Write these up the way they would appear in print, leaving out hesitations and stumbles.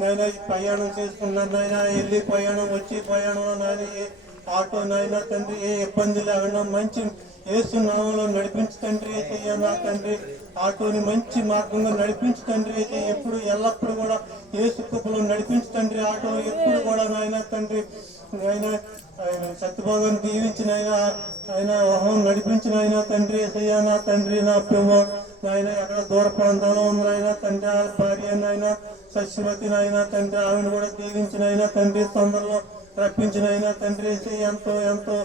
నాయన ప్రయాణం చేసుకున్నాను నాయన, వెళ్ళి ప్రయాణం వచ్చి ప్రయాణంలో నాయన ఆటో నాయన తండ్రి ఏ ఇబ్బంది లేకుండా మంచి యేసు నామంలో నడిపించు తండ్రి అయితే నా తండ్రి. ఆటోని మంచి మార్గంగా నడిపించు తండ్రి అయితే ఎప్పుడు ఎల్లప్పుడు కూడా యేసు కృపలో నడిపించు తండ్రి. ఆటో ఎప్పుడు కూడా నాయన తండ్రి ఆయన సత్యభాగాన్ని దీవించిన ఆయన వాహనం నడిపించిన ఆయన తండ్రి ఏసయ్యా నా తండ్రి. నా ప్రభు నాయన ఎక్కడ దూర ప్రాంతంలో ఉన్న తండ్రి ఆ భార్య నాయన సత్యవతి నాయన తండ్రి ఆమెను కూడా దీవించిన ఆయన తండ్రి. తొందరలో రప్పించిన అయినా తండ్రి ఎంతో ఎంతో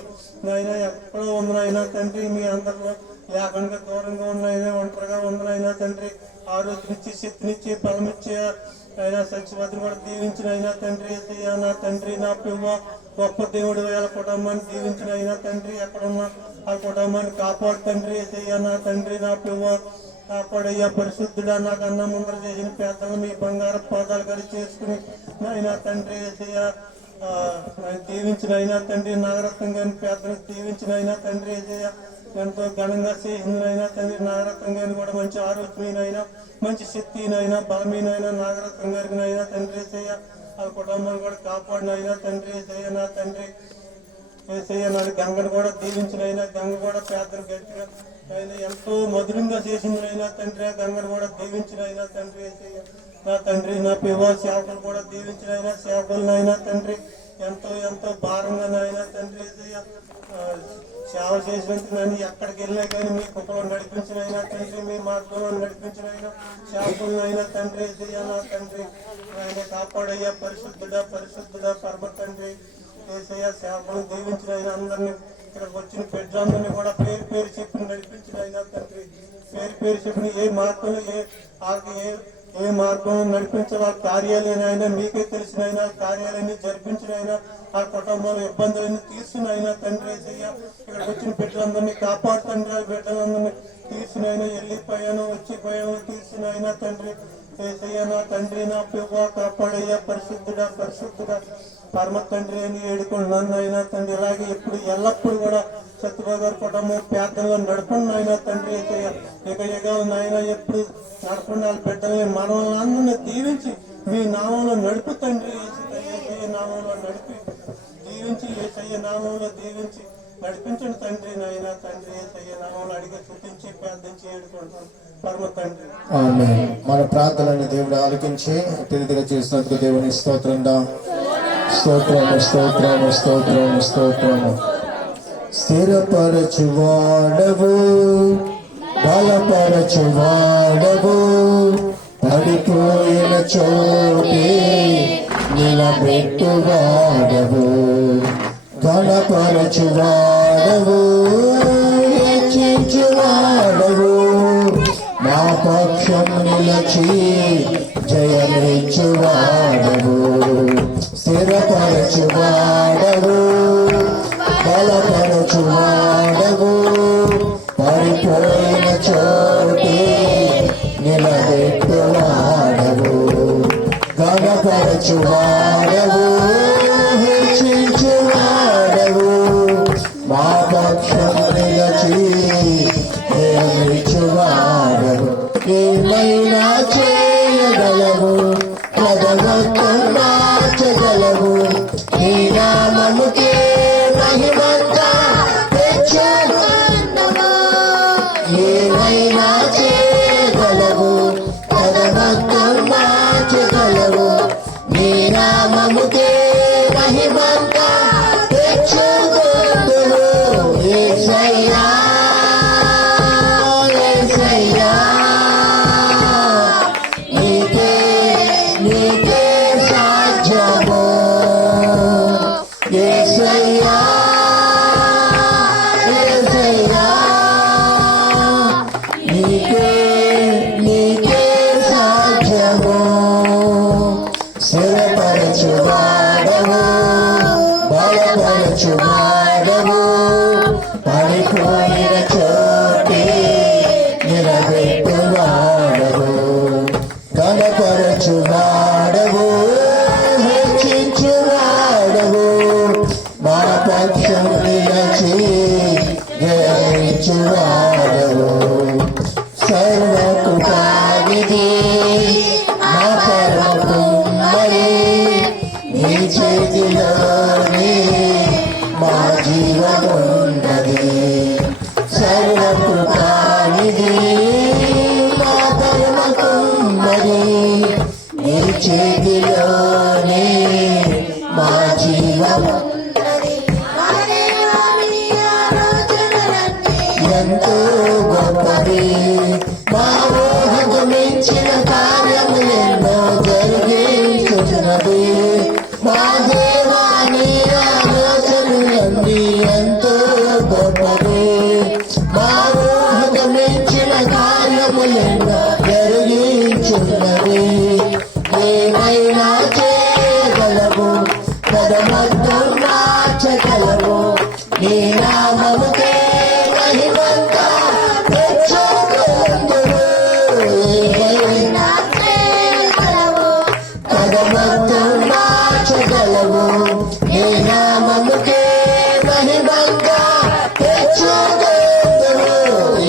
నాయన ఎక్కడో ఉందనైనా తండ్రి. మీ అందరిలో లేకుండా దూరంగా ఉన్నాయినా ఒంటరిగా ఉందనైనా తండ్రి. ఆరోగ్యనిచ్చి శక్తినిచ్చి బలమిచ్చే అయినా సత్యవతిని కూడా దీవించిన అయినా తండ్రి నా తండ్రి. నా ప్రభు గొప్ప దేవుడు వాళ్ళ కుటుంబాన్ని దీవించిన అయినా తండ్రి. ఎక్కడున్నా ఆ కుటుంబాన్ని కాపాడు తండ్రి నా తండ్రి. నా ప్రభు కాపాడయ్యా పరిశుద్ధుడా. నాకు అన్న ముందర చేసిన పేదలు మీ బంగారు పాదాలు కలిసి చేసుకుని నాయన తండ్రి దీవించిన అయినా తండ్రి. నాగరత్నం గారిని పేదలను దీవించిన అయినా తండ్రి ఎంతో ఘనంగా చేసిందినైనా తండ్రి. నాగరత్నం గారిని కూడా మంచి ఆరోగ్యమైనైనా మంచి శక్తినైనా బలమైనైనా నాగరత్నం గారికి అయినా తండ్రి ఆ కుటుంబాన్ని కూడా కాపాడినైనా తండ్రి నా తండ్రి. ఏసయ్య నాది గంగను కూడా దీవించిన అయినా గంగ కూడా పేదలు గట్టిగా ఆయన ఎంతో మధురంగా చేసిందినైనా తండ్రి. ఆ గంగను కూడా దీవించిన అయినా తండ్రి నా తండ్రి. నా పివ సేవకులు కూడా దీవించిన అయినా సేవకులనైనా తండ్రి ఎంతో ఎంతో భారంగా నాయన తండ్రి సేవ చేసినందుకు నన్ను ఎక్కడికి వెళ్ళినా కానీ మీ కుప్పలో నడిపించిన అయినా తండ్రి. మీ మార్గంలో నడిపించిన అయినా సేవకులనైనా తండ్రి నా తండ్రి. ఆయన కాపాడయ్యా పరిశుద్ధుడా పరిశుద్ధుడా పరమ తండ్రి. ఏసయ్య సేవకులను దీవించిన అయినా అందరినీ ఇక్కడికి వచ్చిన బిడ్డలందరినీ కూడా పేరు పేరు చెప్పి నడిపించిన అయినా తండ్రి. పేరు పేరు చెప్పిన ఏ మార్గంలో ఏ మార్గంలో నడిపించాలి ఆ కార్యాలయనైనా మీకే తెలిసిన అయినా కార్యాలయాన్ని జరిపించిన అయినా ఆ కుటుంబంలో ఇబ్బందులన్నీ తీర్చిన అయినా తండ్రి ఏసయ్య. ఇక్కడికి వచ్చిన బిడ్డలందరినీ కాపాడుతండ్రి. ఆ బిడ్డలందరినీ తీర్చిన అయినా వెళ్ళిపోయాను వచ్చి పోయాను తీర్చిన అయినా తండ్రి ఏసయ్య. నా తండ్రి నా ప్రభు కాపాడయ్యా పరిశుద్ధుడా పరిశుద్ధుడా పరమ తండ్రి అని ఏడుకుంటున్నాను అయినా తండ్రి. ఇలాగే ఎప్పుడు ఎల్లప్పుడు కూడా సత్యబాబు గారి కుటుంబం పేదలుగా నడపండి అయినా తండ్రి ఇక నాయన ఎప్పుడు నడపండి. వాళ్ళ బిడ్డల్ని మనల్ని అందరినీ దీవించి మీ నామంలో నడుపు తండ్రి. ఏసయ్య నామంలో నడిపి దీవించి ఏసయ్య నామంలో దీవించి నడిపించండి తండ్రి నాయన తండ్రి. ఏసయ్య నామంలో అడిగి చూపించి ప్రార్థించి ఏడుకుంటున్నాను పరమ తండ్రి. మన ప్రార్థనని దేవుడు ఆలకించి తిరిగిగా చేసినందుకు దేవుని స్తోత్రంగా స్తోత్రము స్తోత్రము స్తోత్రము స్తోత్రము. స్థిరపరచువాడవు బలపరచువాడవు పడిపోయిన చోటే నిలబెట్టువాడవు ఘనపరచువాడవు హెచ్చించువాడవు మా పక్షం నిలచి జయమిచ్చువాడవు స్థిరపరచువాడవు బలపరచువాడవు పరిపోయిన చోటే నిలబెట్టువాడవు ఘనపరచువాడవు హెచ్చించువాడవు మా పక్షం నిలచి జయమిచ్చువాడవు. ఏమైనా చేయగలవు పదవత్తం మార్చగలవు నీ నామముకే మహిమంతా తెచ్చుకుందుము. ఏమైనా చేయగలవు పదవత్తం మార్చగలవు నీ నామముకే మహిమంతా తెచ్చుకుందుము. యేసయ్యా యేసయ్యా నీకే నీకే సాధ్యము. యేసయ్యా యేసయ్యా నీకే నీకే సాధ్యము. స్థిరపరచువాడవు బలపరచువాడవు పడిపోయిన చోటే నిలబెట్టువాడవు ఘనపరచువాడవు హెచ్చించువాడవు మా పక్షం నిలచి జయించువాడవు. సర్వకృపానిధి మా పరమ చేతిలోనే మా జీవము ఎంతో గొప్పది మా ఊహకు మించిన కార్యములెన్నో జరిగించుచున్నది మా దేవాని ఆలోచనలన్నీ ఎంతో గొప్పది మా ఊహకు మించిన కార్యములెన్నో జరిగించున్నది ఏమైనా చేయగలవు పదమొత్తం మార్చగలవు నీ నామముకే మహిమంతా తెచ్చుకొందువు ఏమైనా చేయగలవు పదమొత్తం మార్చగలవు నీ నామముకే మహిమంతా తెచ్చుకొందువు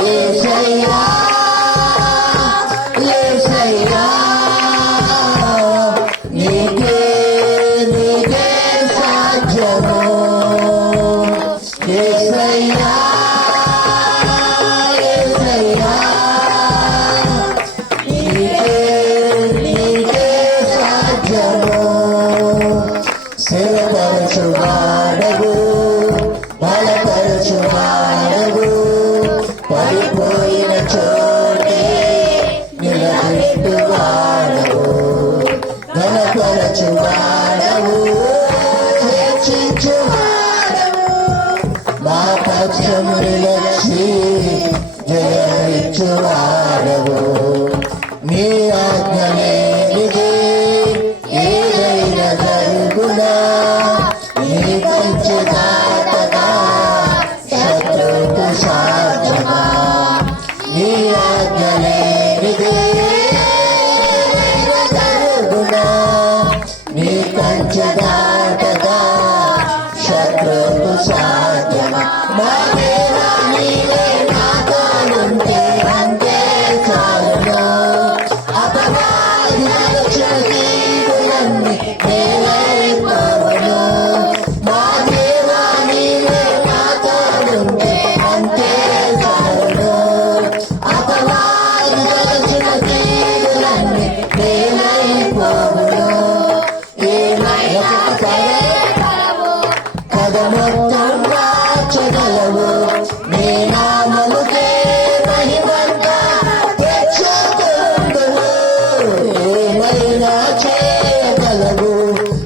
యేసయ్యా యేసయ్యా నీకే నీకే సాధ్యము యేసయ్యా యేసయ్యా నీకే నీకే సాధ్యము స్థిరపరచువాడవు బలపరచువాడవు పడిపోయిన చోటే నిలబెట్టువాడవు ఘనపరచువాడవు హెచ్చించువాడవు మా పక్షము నిలచి జయమిచ్చువాడవు నీ ఆజ్ఞ లేనిదే ఏదైనా జరుగునా నీ పంచదాతగా శత్రువుకు సాధ్యమా నీ ఆజ్ఞ లేనిదే ఏదైనా జరుగునా నీ పంచదాతగా శత్రువుకు సాధ్యమా మా దేవా నీవే నాతోనుంటే అంతే చాలును అపవాది తలచిన కీడులన్నీ నేలైపోవును మా దేవా నీవే నాతోనుంటే అంతే చాలును అపవాది తలచిన కీడులన్నీ నేలైపోవును ఏమైనా పదమొత్తం మార్చగలవు నీ నామముకే మహిమంతా తెచ్చుకొందువు ఏమైనా చేయగలవు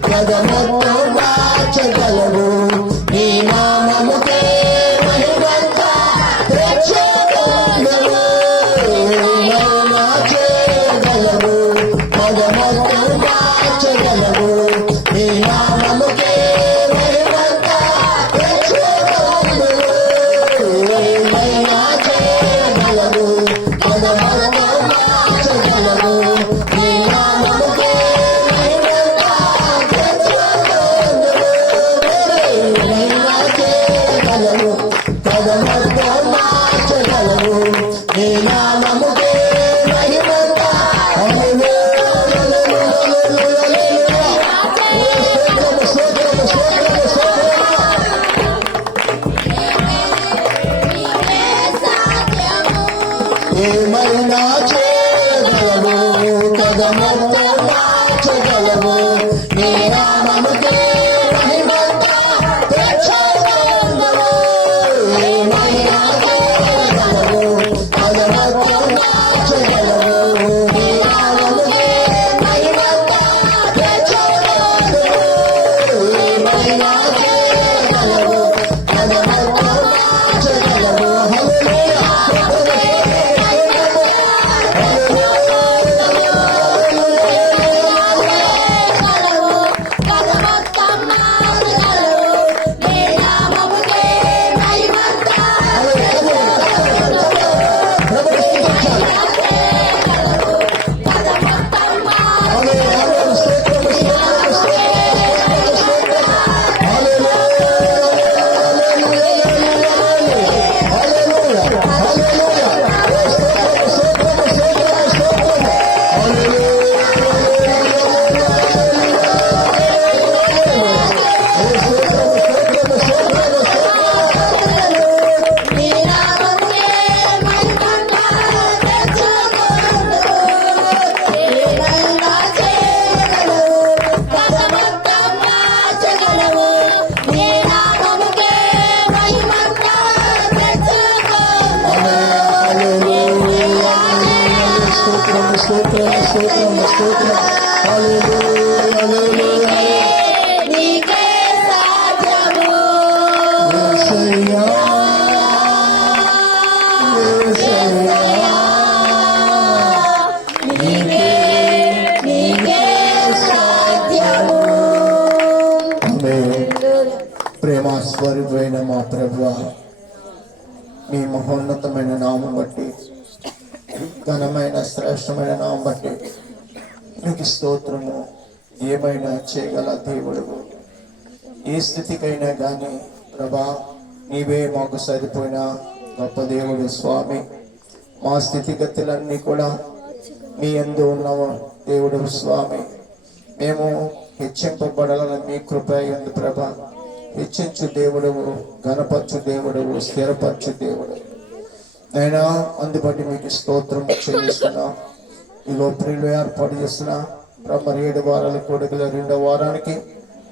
పదమొత్తం మార్చగలవు నీ నామముకే మహిమంతా తెచ్చుకొందువు ఏమైనా చేయగలవు పదమొత్తం మార్చగలవు నీ నామముకే మహిమంతా తెచ్చుకొందువు ఏమైనా చేయగలవు పదమొత్తం మార్చగలవు నీ నామముకే మహిమంతా తెచ్చుకొందువు ఏమైనా చేయగలవు పదమొత్తం మార్చగలవు నీ నామముకే మహిమంతా ఏమైనా చేయగలవు పదమొత్తం మార్చగలవు నీ నామముకే మహిమంతా తెచ్చుకొందువు ఏమైనా చేయగలవు పదమొత్తం మార్చగలవు నీ నామముకే మహిమంతా తెచ్చుకొందువు ఏమైనా చేయగలవు పదమొత్తం మార్చగలవు పదమొత్తం స్తోత్రం. హల్లెలూయా, హల్లెలూయా. నీకే సాధ్యము. యేసయ్యా, యేసయ్యా. నీకే సాధ్యము. ఆమేన్. ప్రేమ స్వరూపమైన మా ప్రభువా, మీ మహోన్నతమైన నామం బట్టి, ఘనమైన శ్రేష్టమైన నామం బట్టి మీకు స్తోత్రము. ఏమైనా చేయగల దేవుడు, ఏ స్థితికైనా కానీ ప్రభా నీవే మాకు సరిపోయిన గొప్ప దేవుడు స్వామి. మా స్థితిగతులన్నీ కూడా మీ యందు ఉన్న దేవుడు స్వామి. మేము హెచ్చింపబడాలని మీ కృప యందు ప్రభా. హెచ్చించు దేవుడవు, ఘనపరచు దేవుడవు, స్థిరపరచు దేవుడు అయినా అందుబట్టి మీకు స్తోత్రం చెల్లిస్తున్నా. ఈ లోపలిలో ఏర్పాటు చేస్తున్న మరి 7 వారాల కోడికల 2వ వారానికి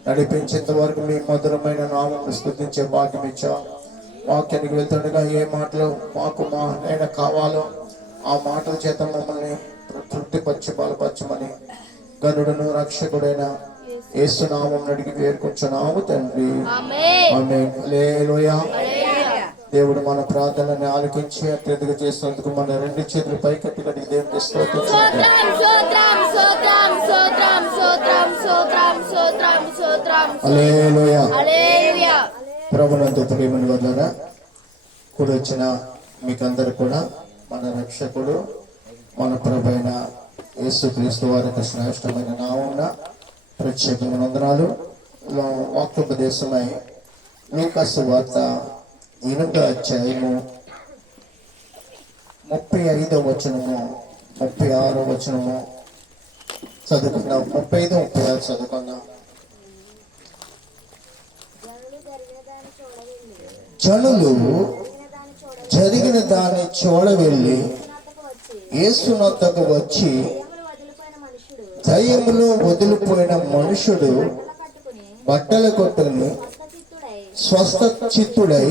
నడిపించేంత వరకు మీ మధురమైన నామం స్తుతించే భాగ్యం ఇచ్చా. వాక్యానికి వెళ్తుండగా ఏ మాటలు మాకు మా నైనా కావాలో ఆ మాటల చేత మమ్మల్ని తృప్తిపరిచి బలపరచమని గనుడును రక్షకుడైన యేసు నామం అడిగి వేడుకొంచున్నాము తండ్రి. ఆమేన్. హల్లెలూయా. దేవుడు మన ప్రార్థనని ఆలకించి అత్యధిక చేసినందుకు మన 2 చేతులు పైకెత్తి కడిగి దేవునికి స్తోత్రం చెల్లిద్దాం. హల్లెలూయా. ప్రభునందు ప్రియమైన వారులారా, కూడి వచ్చిన మీకందరూ కూడా మన రక్షకుడు మన ప్రభైన యేసుక్రీస్తు వారి యొక్క శ్రేష్టమైన నామమున ప్రత్యేకమైన వందనాలు. వాక్యోపదేశమై లూకాసు వార్త 8వ అధ్యాయము 35వ వచనము 36వ వచనము చదువుకున్నాం. 35, 36 చదువుకున్నాం. జనులు జరిగిన దాన్ని చూడవెళ్ళి యేసునొద్దకు వచ్చి దయ్యములు వదిలిపోయిన మనుషుడు బట్టలు కొట్టుకుని స్వస్థ చిత్తుడై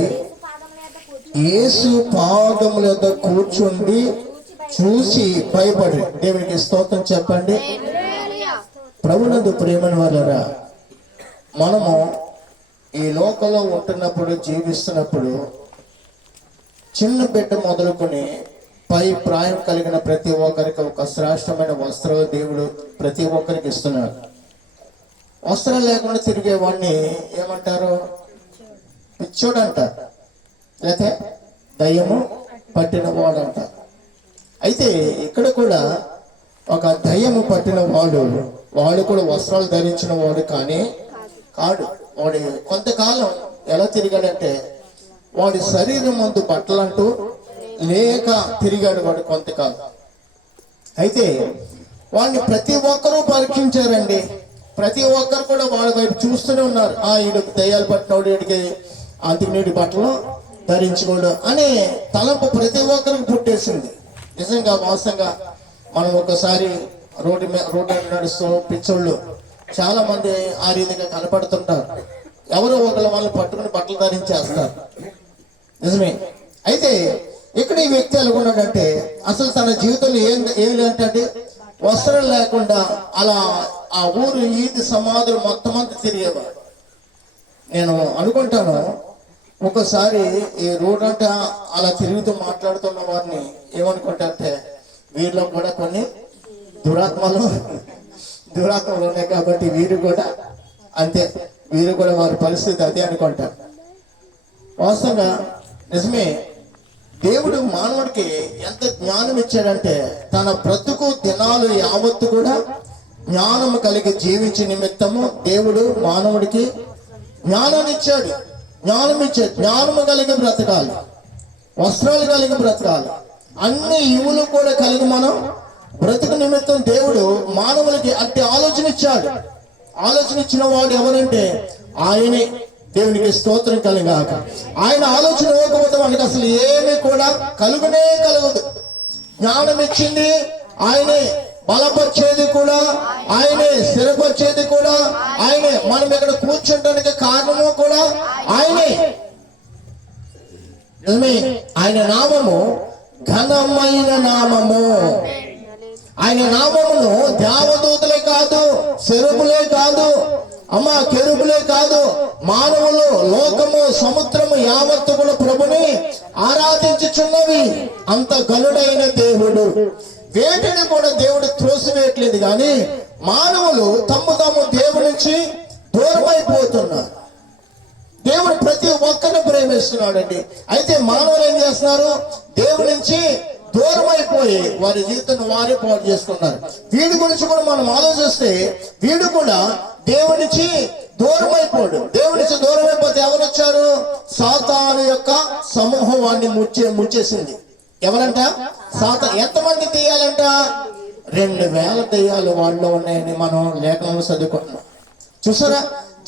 యేసు పాదముల యొద్ద కూర్చుండి చూసి భయపడి దేవునికి స్తోత్రం చెప్పండి. ప్రభునందు ప్రేమని వారులారా, మనము ఈ లోకంలో ఉంటున్నప్పుడు జీవిస్తున్నప్పుడు చిన్న బిడ్డ మొదలుకొని పై ప్రాయం కలిగిన ప్రతి ఒక్కరికి ఒక శ్రేష్టమైన వస్త్రాలు దేవుడు ప్రతి ఒక్కరికి ఇస్తున్నాడు. వస్త్రాలు లేకుండా తిరిగేవాడిని ఏమంటారు? పిచ్చోడు అంటారు, లేకపోతే దయ్యము పట్టిన వాడు అంటారు. అయితే ఇక్కడ కూడా ఒక దయ్యము పట్టిన వాడు కూడా వస్త్రాలు ధరించిన వాడు కానీ కాడు. వాడు కొంతకాలం ఎలా తిరిగాడంటే వాడి శరీరం ముందు బట్టలంటూ లేక తిరిగాడు వాడు కొంతకాలం. అయితే వాడిని ప్రతి ఒక్కరూ పరీక్షించారండి. ప్రతి ఒక్కరు కూడా వాడి వైపు చూస్తూనే ఉన్నారు. ఈడు దయ్యాలు పట్టినోడు, వీడికి అంతినీడి బట్టలు ధరించుకోడు అనే తలంపు ప్రతి ఒక్కరికి పుట్టేసింది. నిజంగా వాస్తవంగా మనం ఒకసారి రోడ్డు నడుస్తూ పిచ్చోళ్ళు చాలా మంది ఆ రీతిగా కనపడుతుంటారు. ఎవరో ఒకరు వాళ్ళు పట్టుకుని బట్టలు ధరించేస్తారు. నిజమే. అయితే ఇక్కడ ఈ వ్యక్తి ఎలాగున్నాడంటే అసలు తన జీవితంలో ఏంటంటే వస్త్రం లేకుండా అలా ఆ ఊరు ఈది సమాధులు మొత్తం అంతా తిరిగేవాడు. నేను అనుకుంటాను ఒకసారి ఈ రోడ్ అంటే అలా తిరుగుతూ మాట్లాడుతున్న వారిని ఏమనుకుంటారంటే వీరిలో కూడా కొన్ని దురాత్మలు ఉన్నాయి కాబట్టి వీరు కూడా అంతే, వీరు కూడా వారి పరిస్థితి అదే అనుకుంటారు. వాస్తవంగా నిజమే. దేవుడు మానవుడికి ఎంత జ్ఞానం ఇచ్చాడంటే తన బ్రతుకు దినాలు యావత్తు కూడా జ్ఞానము కలిగి జీవించే నిమిత్తము దేవుడు మానవుడికి జ్ఞానాన్ని ఇచ్చాడు. జ్ఞానము కలిగి బ్రతకాలి, వస్త్రాలు కలిగి బ్రతకాలి, అన్ని ఇవులు కూడా కలిగి మనం బ్రతుకు నిమిత్తం దేవుడు మానవులకి అట్టి ఆలోచన ఇచ్చాడు. ఆలోచన ఇచ్చిన వాడు ఎవరంటే ఆయనే. దేవునికి స్తోత్రం కలిగాక. ఆయన ఆలోచన ఇవ్వకపోతే మనకి అసలు ఏమీ కూడా కలుగదు. జ్ఞానం ఇచ్చింది ఆయనే, బలపరిచేది కూడా ఆయనే, స్థిరపరిచేది కూడా ఆయనే, మనం ఇక్కడ కూర్చుంటానికి కారణము కూడా ఆయనే. నిజమే. ఆయన నామము ఘనమైన నామము. ఆయన నామమును దేవదూతలే కాదు, సెరుపులే కాదు, కెరుబులే కాదు, మానవులు, లోకము, సముద్రము యావత్తు కూడా ప్రభుని ఆరాధించుచున్నవి. అంత గనుడైన దేవుడు. వేటిని కూడా దేవుడు త్రోసివేయట్లేదు, కానీ మానవులు తాము దేవుడి నుంచి దూరమైపోతున్నారు. దేవుడు ప్రతి ఒక్కరిని ప్రేమిస్తున్నాడండి. అయితే మానవులు ఏం చేస్తున్నారు? దేవుడి నుంచి దూరం అయిపోయి వారి జీవితాన్ని వారే పాడు చేసుకున్నారు. వీడి గురించి కూడా మనం ఆలోచిస్తే వీడు కూడా దేవుడి నుంచి దూరం అయిపోడు. దేవుడి నుంచి దూరం అయిపోతే ఎవరు వచ్చారు? సాతాను యొక్క సమూహం వాడిని ముచ్చేసింది. ఎవరంట? ఎంతమంది దెయ్యాలంట? 2000 దెయ్యాలు వాళ్ళలో ఉన్నాయని మనం లేఖనంలో చదువుకుంటున్నాం. చూసారా?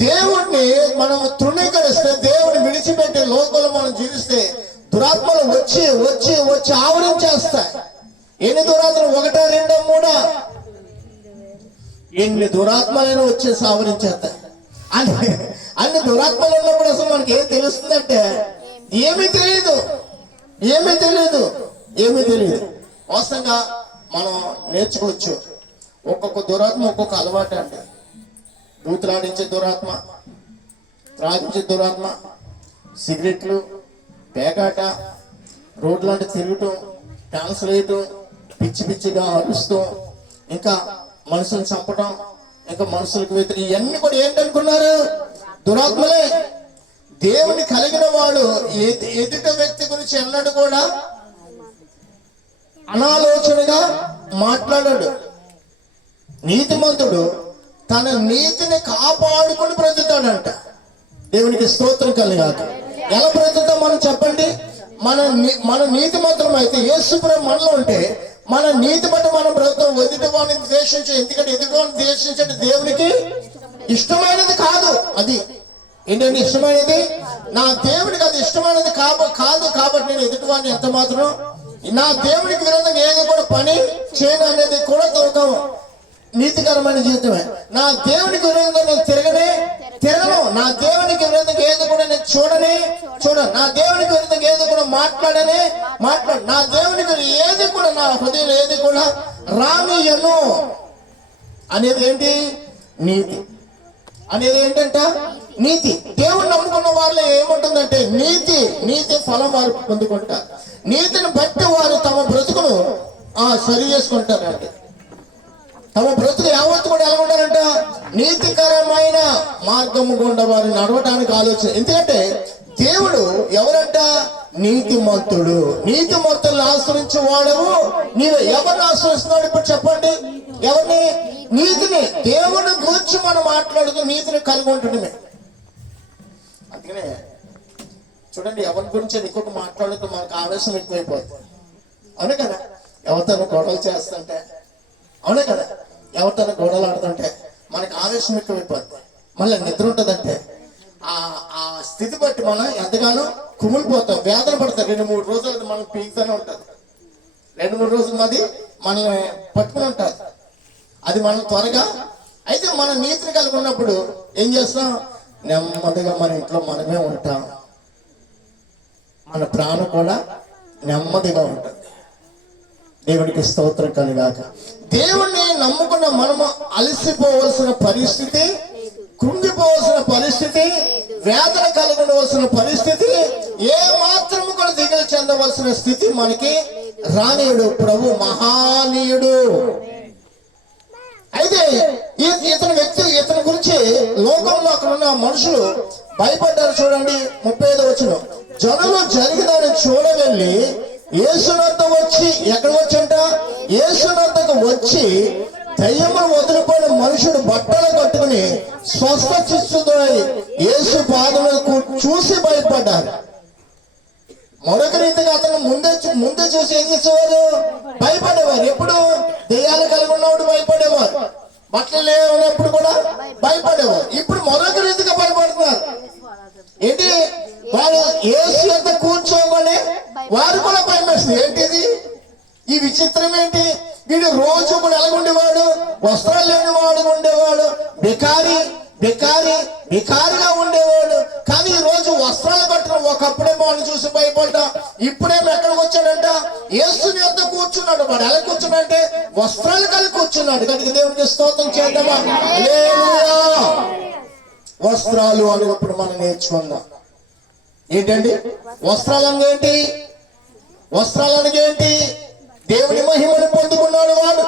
దేవుణ్ణి మనం తృణీకరిస్తే, దేవుని విడిచిపెట్టి లోకంలో మనం జీవిస్తే దురాత్మలు వచ్చి వచ్చి వచ్చి ఆవరించేస్తాయి. ఎన్ని దురాత్మలు? 1, 2, 3 ఎన్ని దురాత్మలైనా వచ్చేసి ఆవరించేస్తాయి. అన్ని దురాత్మలు ఉన్నప్పుడు అసలు మనకి ఏం తెలుస్తుందంటే ఏమీ తెలియదు. వాస్తవంగా మనం నేర్చుకోవచ్చు. ఒక్కొక్క దురాత్మ ఒక్కొక్క అలవాటు అండి. బూతులాడించే దురాత్మ, త్రాగించే దురాత్మ, సిగరెట్లు, పేకాట, రోడ్లాంటి తిరుగుతూ, డాన్స్ వేయటం, పిచ్చిగా అరుస్తూ, ఇంకా మనుషులను చంపడం, ఇంకా మనుషులకు వ్యతిరేక, ఇవన్నీ కూడా ఏంటనుకున్నారు? దురాత్మలే. దేవుని కలిగిన వాడు ఎదుట వ్యక్తి గురించి ఎన్నడూ కూడా అనాలోచనగా మాట్లాడాడు. నీతిమంతుడు తన నీతిని కాపాడుకుని బ్రతుకుతాడంట. దేవునికి స్తోత్రం కలుగాక. ఎలా బ్రతుకుతాం మనం చెప్పండి? మన నీతిమంతులం అయితే, యేసు ప్రభువు మనలో ఉంటే మన నీతి బట్టి మనం బ్రతుకుతాం. ఎదుటి వాడిని ద్వేషించే, ఎందుకంటే ఎదుటి వాడిని ద్వేషించే దేవునికి ఇష్టమైనది కాదు. అది ఏంటంటే ఇష్టమైనది నా దేవుడికి అది ఇష్టమైనది కాదు. కాబట్టి నేను ఎదుటి వాడిని ఎంత మాత్రం నా దేవుడికి విరోధంగా ఏది కూడా పని చేయను అనేది కూడా దొరకము. నీతికరమైన జీవితమే. నా దేవునికి విరోధంగా నేను తిరగను. నా దేవునికి విరోధంగా ఏది కూడా నేను చూడను. నా దేవునికి విరోధంగా ఏది కూడా మాట్లాడు. నా దేవునికి ఏది కూడా నా హృదయం ఏది కూడా రానియను అనేది ఏంటి? నీతి అనేది ఏంటంట? నీతి. దేవుని నమ్ముకున్న వాళ్ళు ఏముంటుందంటే నీతి ఫలం వారు పొందుకుంటారు. నీతిని బట్టి వారు తమ బ్రతుకును సరి చేసుకుంటారంటే, తమ బ్రతుకు యావత్తు కూడా ఎలా ఉండాలంట? నీతికరమైన మార్గము గుండా వారు నడవటానికి ఆలోచన. ఎందుకంటే దేవుడు ఎవరంట? నీతిమంతుడు. నీతిమంతులను ఆశ్రయించే వాడవు నీవు. ఎవరిని ఆశ్రయిస్తున్నాడు ఇప్పుడు చెప్పండి? ఎవరిని? నీతిని. దేవుని గురించి మనం మాట్లాడుతూ నీతిని కలిగి ఉంటుండమే. అందుకనే చూడండి, ఎవరి గురించి ఇంకొక మాట్లాడుతూ మనకు ఆవేశం ఎక్కువైపోతుంది. అవునే కదా? ఎవరితో గొడవలు చేస్తుంటే, అవునే కదా? ఎవరితో గొడవలు ఆడుతుంటే మనకు ఆవేశం ఎక్కువైపోతుంది. మళ్ళీ నిద్ర ఉంటుందంటే ఆ స్థితి బట్టి మనం ఎంతగానో కుమిలిపోతాం, వేదన పడతాం. 2-3 రోజులు మనకు పీకుతూనే ఉంటుంది. 2-3 రోజులు మాది మనల్ని పట్టుకుని ఉంటుంది. అది మనం త్వరగా. అయితే మన నీతిని కలిగి ఉన్నప్పుడు ఏం చేస్తాం? నెమ్మదిగా మన ఇంట్లో మనమే ఉంటాం. మన ప్రాణం కూడా నెమ్మదిగా ఉంటుంది. దేవుడికి స్తోత్రం కలుగాక. దేవుణ్ణి నమ్ముకున్న మనము అలసిపోవలసిన పరిస్థితి, కృంగిపోవలసిన పరిస్థితి, వేదన కలగవలసిన పరిస్థితి, ఏ మాత్రము కూడా దిగులు చెందవలసిన స్థితి మనకి రానీయుడు. ప్రభు మహానీయుడు. అయితే ఇతని గురించి లోకంలో అక్కడ ఉన్న మనుషులు భయపడ్డారు. చూడండి 35వ వచనం. జనులు జరిగినని చూడవెళ్ళి యేసునంత వచ్చి, ఎక్కడ వచ్చంట? యేసునంతకు వచ్చి దయ్యములు వదిలిపోయిన మనుషుడు బట్టలు కట్టుకుని స్వస్థచిత్తుడై యేసు పాదములకు చూసి భయపడ్డారు. మరొక రీతిగా అతను ముందే చూసి ఏం చేసేవారు? భయపడేవారు. ఎప్పుడు? దెయ్యాలు కలిగి ఉన్నప్పుడు భయపడేవారు. బట్టలు లేనప్పుడు కూడా భయపడేవారు. ఇప్పుడు మరొక రీతిగా భయపడుతున్నారు. ఏంటి? వారు యేసు ఎంత కూర్చోగానే వారు కూడా భయం వేస్తుంది. ఏంటిది? ఈ విచిత్రం ఏంటి? వీడు రోజు కూడా ఎలాగుండేవాడు? వస్త్రాలు లేనివాడు ఉండేవాడు, బికారిగా ఉండేవాడు. కానీ ఈ రోజు వస్త్రాలు కట్టుకుని ఒకప్పుడే వాళ్ళు చూసి భయపడ్డా, ఇప్పుడేమో ఎక్కడికి వచ్చాడంట? యేసుని యొద్ద కూర్చున్నాడు. వాడు ఎలా కూర్చున్నాడంటే వస్త్రాలు కలిగి కూర్చున్నాడు. కనుక దేవునికి స్తోత్రం చేద్దామా? హల్లెలూయా. వస్త్రాలు అన్నప్పుడు మనం నేర్చుకుందాం. ఏంటండి వస్త్రాలు అనగా ఏంటి? వస్త్రాలు అనగా ఏంటి? దేవుని మహిమను పొందుకున్నాడు వాడు.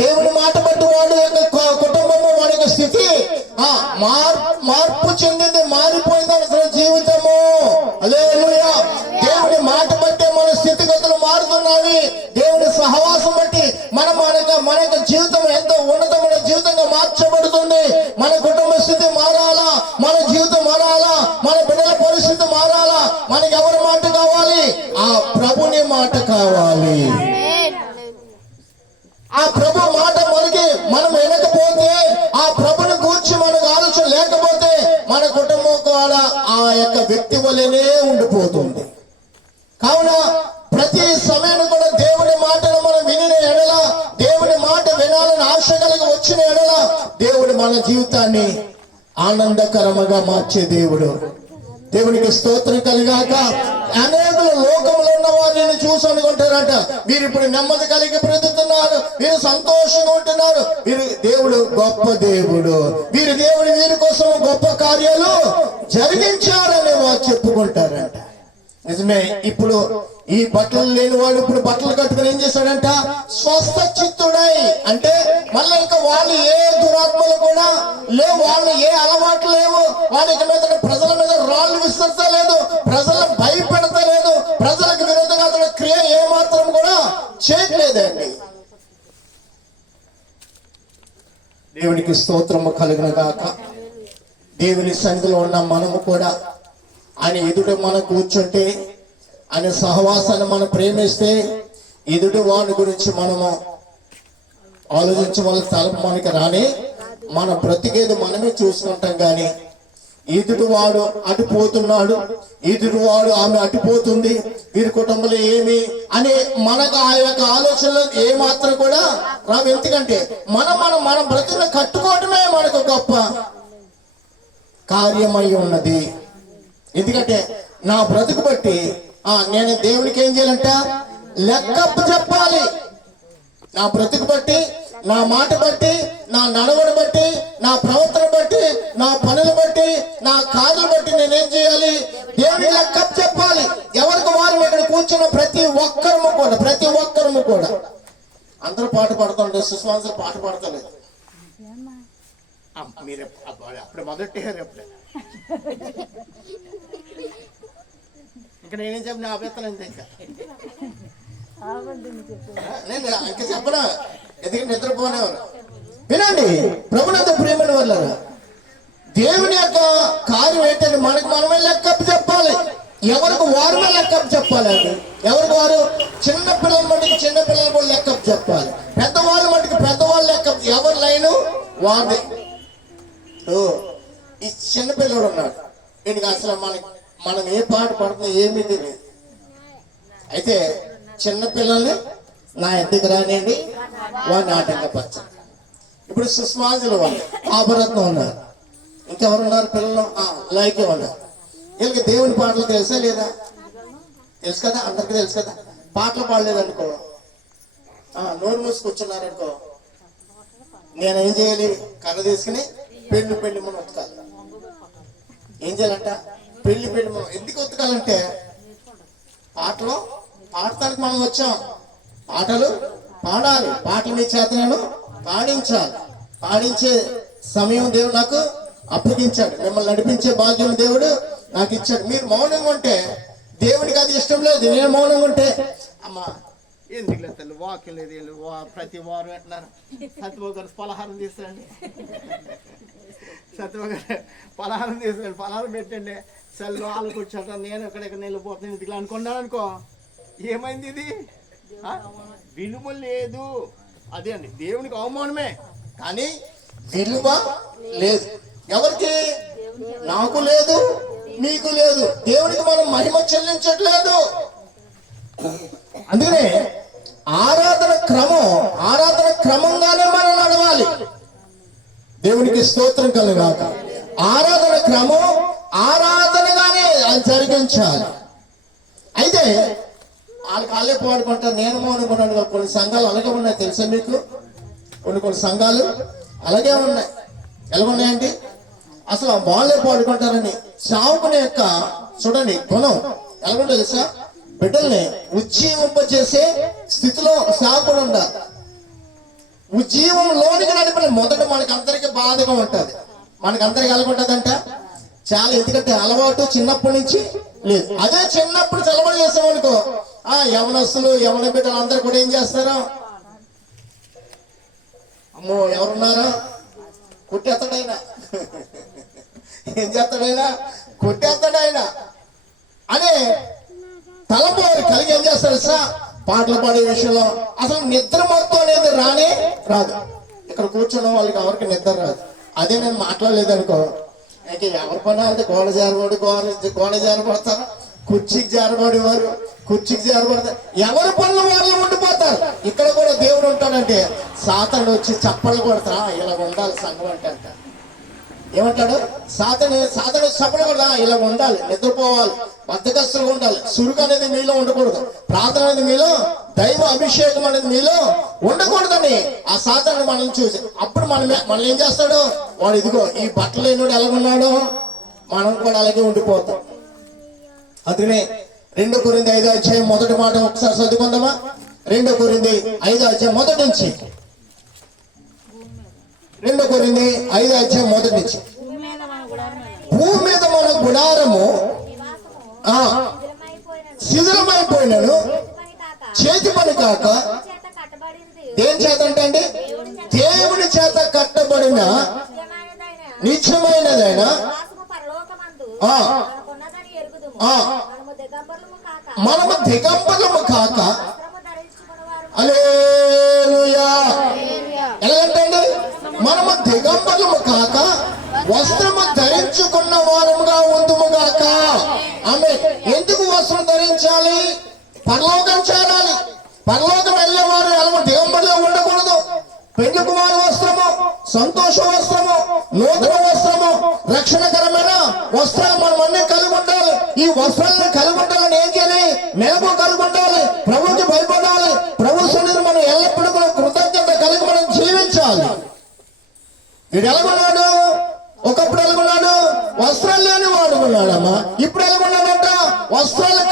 దేవుని మాట బట్టి వాడు యొక్క కుటుంబము, వాడి యొక్క స్థితి మార్పు చెందింది, మారిపోయింది అసలు జీవితము. హల్లెలూయా. దేవుని మాట బట్టి మన స్థితిగతులు మారుతున్నాయి. దేవుని సహవాసం బట్టి మన యొక్క జీవితం ఎంతో ఉన్నతమైన జీవితంగా మార్చబడుతుంది. మన కుటుంబ స్థితి మారాలా, మన జీవితం మారాలా, మన బిడ్డల పరిస్థితి మారాలా. మనకి ఎవరి మాట కావాలి? ఆ ప్రభుని మాట కావాలి. ఆ ప్రభు మాట మనకి మనం వినకపోతే, ఆ ప్రభుని గూర్చి మనకు ఆలోచన లేకపోతే మన కుటుంబం కూడా ఆ యొక్క వ్యక్తి వల్లనే ఉండిపోతుంది. కావున ప్రతి సమయాన్ని కూడా దేవుని మాటను మనం వినిన ఎడల, దేవుని మాట వినాలని ఆశ కలిగి వచ్చిన ఎడల, దేవుడు మన జీవితాన్ని ఆనందకరముగా మార్చే దేవుడు. దేవునికి స్తోత్రం కలిగాక. అనేకులు లోకంలో ఉన్న వారిని చూసి అనుకుంటారట, వీరు ఇప్పుడు నెమ్మది కలిగి బ్రతుకుతున్నారు, వీరు సంతోషంగా ఉంటున్నారు, వీరు దేవుడు గొప్ప దేవుడు, దేవుడు వీరి కోసం గొప్ప కార్యాలు జరిగించారని వారు చెప్పుకుంటారంట. నిజమే. ఇప్పుడు ఈ బట్టలు లేని వాడు ఇప్పుడు బట్టలు కట్టుకుని ఏం చేశాడంట? స్వస్థ చిత్తుడై. అంటే మళ్ళీ ఇంకా వాళ్ళు ఏ దురాత్మలు కూడా లేవు, వాళ్ళు ఏ అలవాట్లు లేవు, వాళ్ళకి మీద ప్రజల మీద రాళ్ళు విసర్చలేదు, ప్రజలను భయపెడతలేదు, ప్రజలకు విరోధంగా అతని క్రియ ఏమాత్రం కూడా చేయట్లేదండి. దేవునికి స్తోత్రము కలుగును గాక. దేవుని సన్నిధిలో ఉన్న మనము కూడా ఆయన ఎదుట మనం కూర్చుంటే, ఆయన సహవాసాన్ని మనం ప్రేమిస్తే, ఎదుటి వాడి గురించి మనము ఆలోచించవలసిన తలపు మనకి రాని, మన బ్రతికేది మనమే చూసుకుంటాం. కానీ ఎదుటి వాడు అటుపోతున్నాడు, ఎదుటి వాడు ఆమె అటుపోతుంది, వీరి కుటుంబంలో ఏమి అని మనకు ఆ యొక్క ఆలోచనలు ఏమాత్రం కూడా రావు. ఎందుకంటే మన బ్రతుకుని కట్టుకోవడమే మనకు గొప్ప కార్యమై ఉన్నది. ఎందుకంటే నా బ్రతుకు బట్టి నేను దేవునికి ఏం చేయాలంట? లెక్కప్పు చెప్పాలి. నా బ్రతుకు బట్టి, నా మాట బట్టి, నా నడవడి బట్టి, నా ప్రవర్తన బట్టి, నా పనులు బట్టి, నా కార్యాలు బట్టి నేనేం చేయాలి? దేవునికి లెక్కప్పు చెప్పాలి. ఎవరికి వారు ఇక్కడ కూర్చున్న ప్రతి ఒక్కరము కూడా అందరూ పాట పాడుతుండే, సుస్వాంసలు పాట పాడతలేదు. మీరు అప్పుడు మొదలెట్టారు. అప్పుడే ఇంకా నేనేం చెప్పిన ఆపేస్తాను అంతే. ఇంకా చెప్పడా, ఎందుకంటే నిద్రపోనేవారు. వినండి ప్రభునందు ప్రియమైన వాళ్ళారా, దేవుని యొక్క కార్యం ఏంటంటే మనకు మనమే లెక్కప్పు చెప్పాలి. ఎవరికి వారమే లెక్కప్పు చెప్పాలండి. ఎవరికి వారు చిన్న పిల్లల మటుకు చిన్న పిల్లలు కూడా లెక్కప్పు చెప్పాలి. పెద్దవాళ్ళు మటుకు పెద్దవాళ్ళు లెక్కప్పు. ఎవరి లైను వారి. ఈ చిన్న పిల్లడు ఉన్నాడు, వీడికి అసలు మనం ఏ పాట పడుతుందో ఏమీ తెలియదు. అయితే చిన్న పిల్లల్ని నా ఎద్దకు రానియండి, వాడిని ఆటంకపరచండి. ఇప్పుడు సుస్మాజులు వాళ్ళు, ఆభరత్నం ఉన్నారు, ఇంకెవరున్నారు పిల్లలు? లైకే ఉన్నారు. వీళ్ళకి దేవుని పాటలు తెలుసా లేదా? తెలుసు కదా, అందరికీ తెలుసు కదా. పాటలు పాడలేదనుకో, నోరు మూసుకొచ్చున్నారనుకో, నేనేం చేయాలి? కర్ర తీసుకుని పెళ్లి మనం ఉతకాలి. ఏం చేయాలంట? పెళ్లి మనం ఎందుకు ఉతకాలంటే, పాటలు పాడటానికి మనం వచ్చాం. పాటలు పాడాలి, పాటలు మీ చేతనను పాడించాలి. పాడించే సమయం దేవుడు నాకు అప్పగించాడు, మిమ్మల్ని నడిపించే భాగ్యం దేవుడు నాకు ఇచ్చాడు. మీరు మౌనంగా ఉంటే దేవుడికి అది ఇష్టం లేదు. నేను మౌనంగా ఉంటే అమ్మా ఎందుకు లేదు, వాక్యం లేదు, ప్రతి వారం అంటున్నారు. సత్యబాబు గారు పలహారం తీస్తారండి, సత్యబాబు గారు పలహారం తీస్తాడు, పలహారం పెట్టండి, సెల్లో వాళ్ళు కూర్చోటం, నేను ఎక్కడెక్కడ వెళ్ళిపోతాను ఇట్లా అనుకున్నాను అనుకో, ఏమైంది? ఇది విలువ లేదు. అదే అండి, దేవునికి అవమానమే, కానీ విలువ లేదు. ఎవరికి? నాకు లేదు, మీకు లేదు. దేవునికి మనం మహిమ చెల్లించట్లేదు. అందుకనే ఆరాధన క్రమంగానే మనం నడవాలి. దేవునికి స్తోత్రం కలుగాక. ఆరాధనగానే జరిగించాలి. అయితే వాళ్ళకి వాళ్ళే పాడుకుంటారు. నేను అనుకున్నాను కొన్ని సంఘాలు అలాగే ఉన్నాయి తెలుసా మీకు? కొన్ని సంఘాలు అలాగే ఉన్నాయి. ఎలా ఉన్నాయండి? అసలు వాళ్ళే పాడుకుంటారని. సావుకునే యొక్క చూడండి గుణం ఎలాగుంటుంది తెలుసా? బిడ్డల్ని ఉజ్జీవింపజేసే స్థితిలో సావుకుని ఉండాలి. ఉజ్జీవంలోనికి నడిపిన మొదట మనకందరికి బాధగా ఉంటుంది. మనకందరికి ఎలాగుంటుందంట? చాలా, ఎందుకంటే అలవాటు చిన్నప్పటి నుంచి లేదు. అదే చిన్నప్పుడు చలబడి చేసామనుకో, యవనస్తులు యవన బిడ్డలు అందరూ కూడా ఏం చేస్తారా? అమ్మో ఎవరున్నారా? కొట్టేస్తాడైనా ఏం చేస్తాడైనా? కొట్టేస్తాడైనా అనే తలపు కలిగి ఏం చేస్తారు సార్? పాటలు పాడే విషయంలో అసలు నిద్ర మొత్తం అనేది రాదు. ఇక్కడ కూర్చున్న వాళ్ళకి ఎవరికి నిద్ర రాదు. అదే నేను మాట్లాడలేదనుకో, ఇంకా ఎవరి పని అయితే గోడ జారబడతారు, కుర్చీకి జారబడేవారు కుర్చీకి జారబడతారు, ఎవరి పనులు వాళ్ళు ఉండిపోతారు. ఇక్కడ కూడా దేవుడు ఉంటాడంటే సాతాను వచ్చి చప్పలు కొడతా, ఇలా ఉండాలి సంఘం అంటే అంటారు. ఏమంటాడు? సాతాను చప్పలు కొడతా, ఇలా ఉండాలి, నిద్రపోవాలి, బద్దకస్తులుగా ఉండాలి, సురుకు అనేది మీలో ఉండకూడదు, ప్రార్థన అనేది మీలో, దైవ అభిషేకం అనేది మీలో ఉండకూడదని ఆ సాతాను మనం చూసి అప్పుడు మనం ఏం చేస్తాడు? వాడు ఇదిగో ఈ బట్టలు లేనివాడు ఎలాగున్నాడో మనం కూడా అలాగే ఉండిపోతాం. అందుకనే 2 కొరింథీ 5వ అధ్యాయం మొదటి మాట ఒకసారి చదువుకుందామా? 2 కొరింథీ 5వ అధ్యాయం మొదటి నుంచి. 2 కొరింథీ 5వ అధ్యాయం మొదటి నుంచి. భూమి మీద మన గుడారము శిథిలమైపోయినను చేతి పని కాక దేని చేత అంటే దేవుని చేత కట్టబడిన నిత్యమైనదైనా మనము దిగంబరము కాక హల్లెలూయా. ఎలాగంటే మనము దిగంబరము కాక వస్త్రము ధరించుకున్న వారముగా ఉందుము గాక. ఆమె ఎందుకు వస్త్రం ధరించాలి? పరలోకం చేరాలి. పరలోకం వెళ్ళేవారు ఎలా దిగంబరిలో ఉండకూడదు. పెళ్లి కుమారు వస్త్రము, సంతోష వస్త్రము, నూతన వస్త్రము, రక్షణకరమైన వస్త్రాలు మనం అన్ని కలిగి ఉండాలి. ఈ వస్త్రాలను కలిగి ఉండాలని ఏం చేయాలి? మెలకు కలిగి ఉండాలి, ప్రభుకి భయపడాలి, ప్రభు సన్నిధిని మనం ఎల్లప్పుడూ కూడా కృతజ్ఞత కలిగి మనం జీవించాలి. వీడు ఎలాగున్నాడు? ఒకప్పుడు ఎలాగున్నాడు? వస్త్రాలు లేని వాడుకున్నాడమ్మా. ఇప్పుడు ఎలాగున్నాడంట? వస్త్రాలు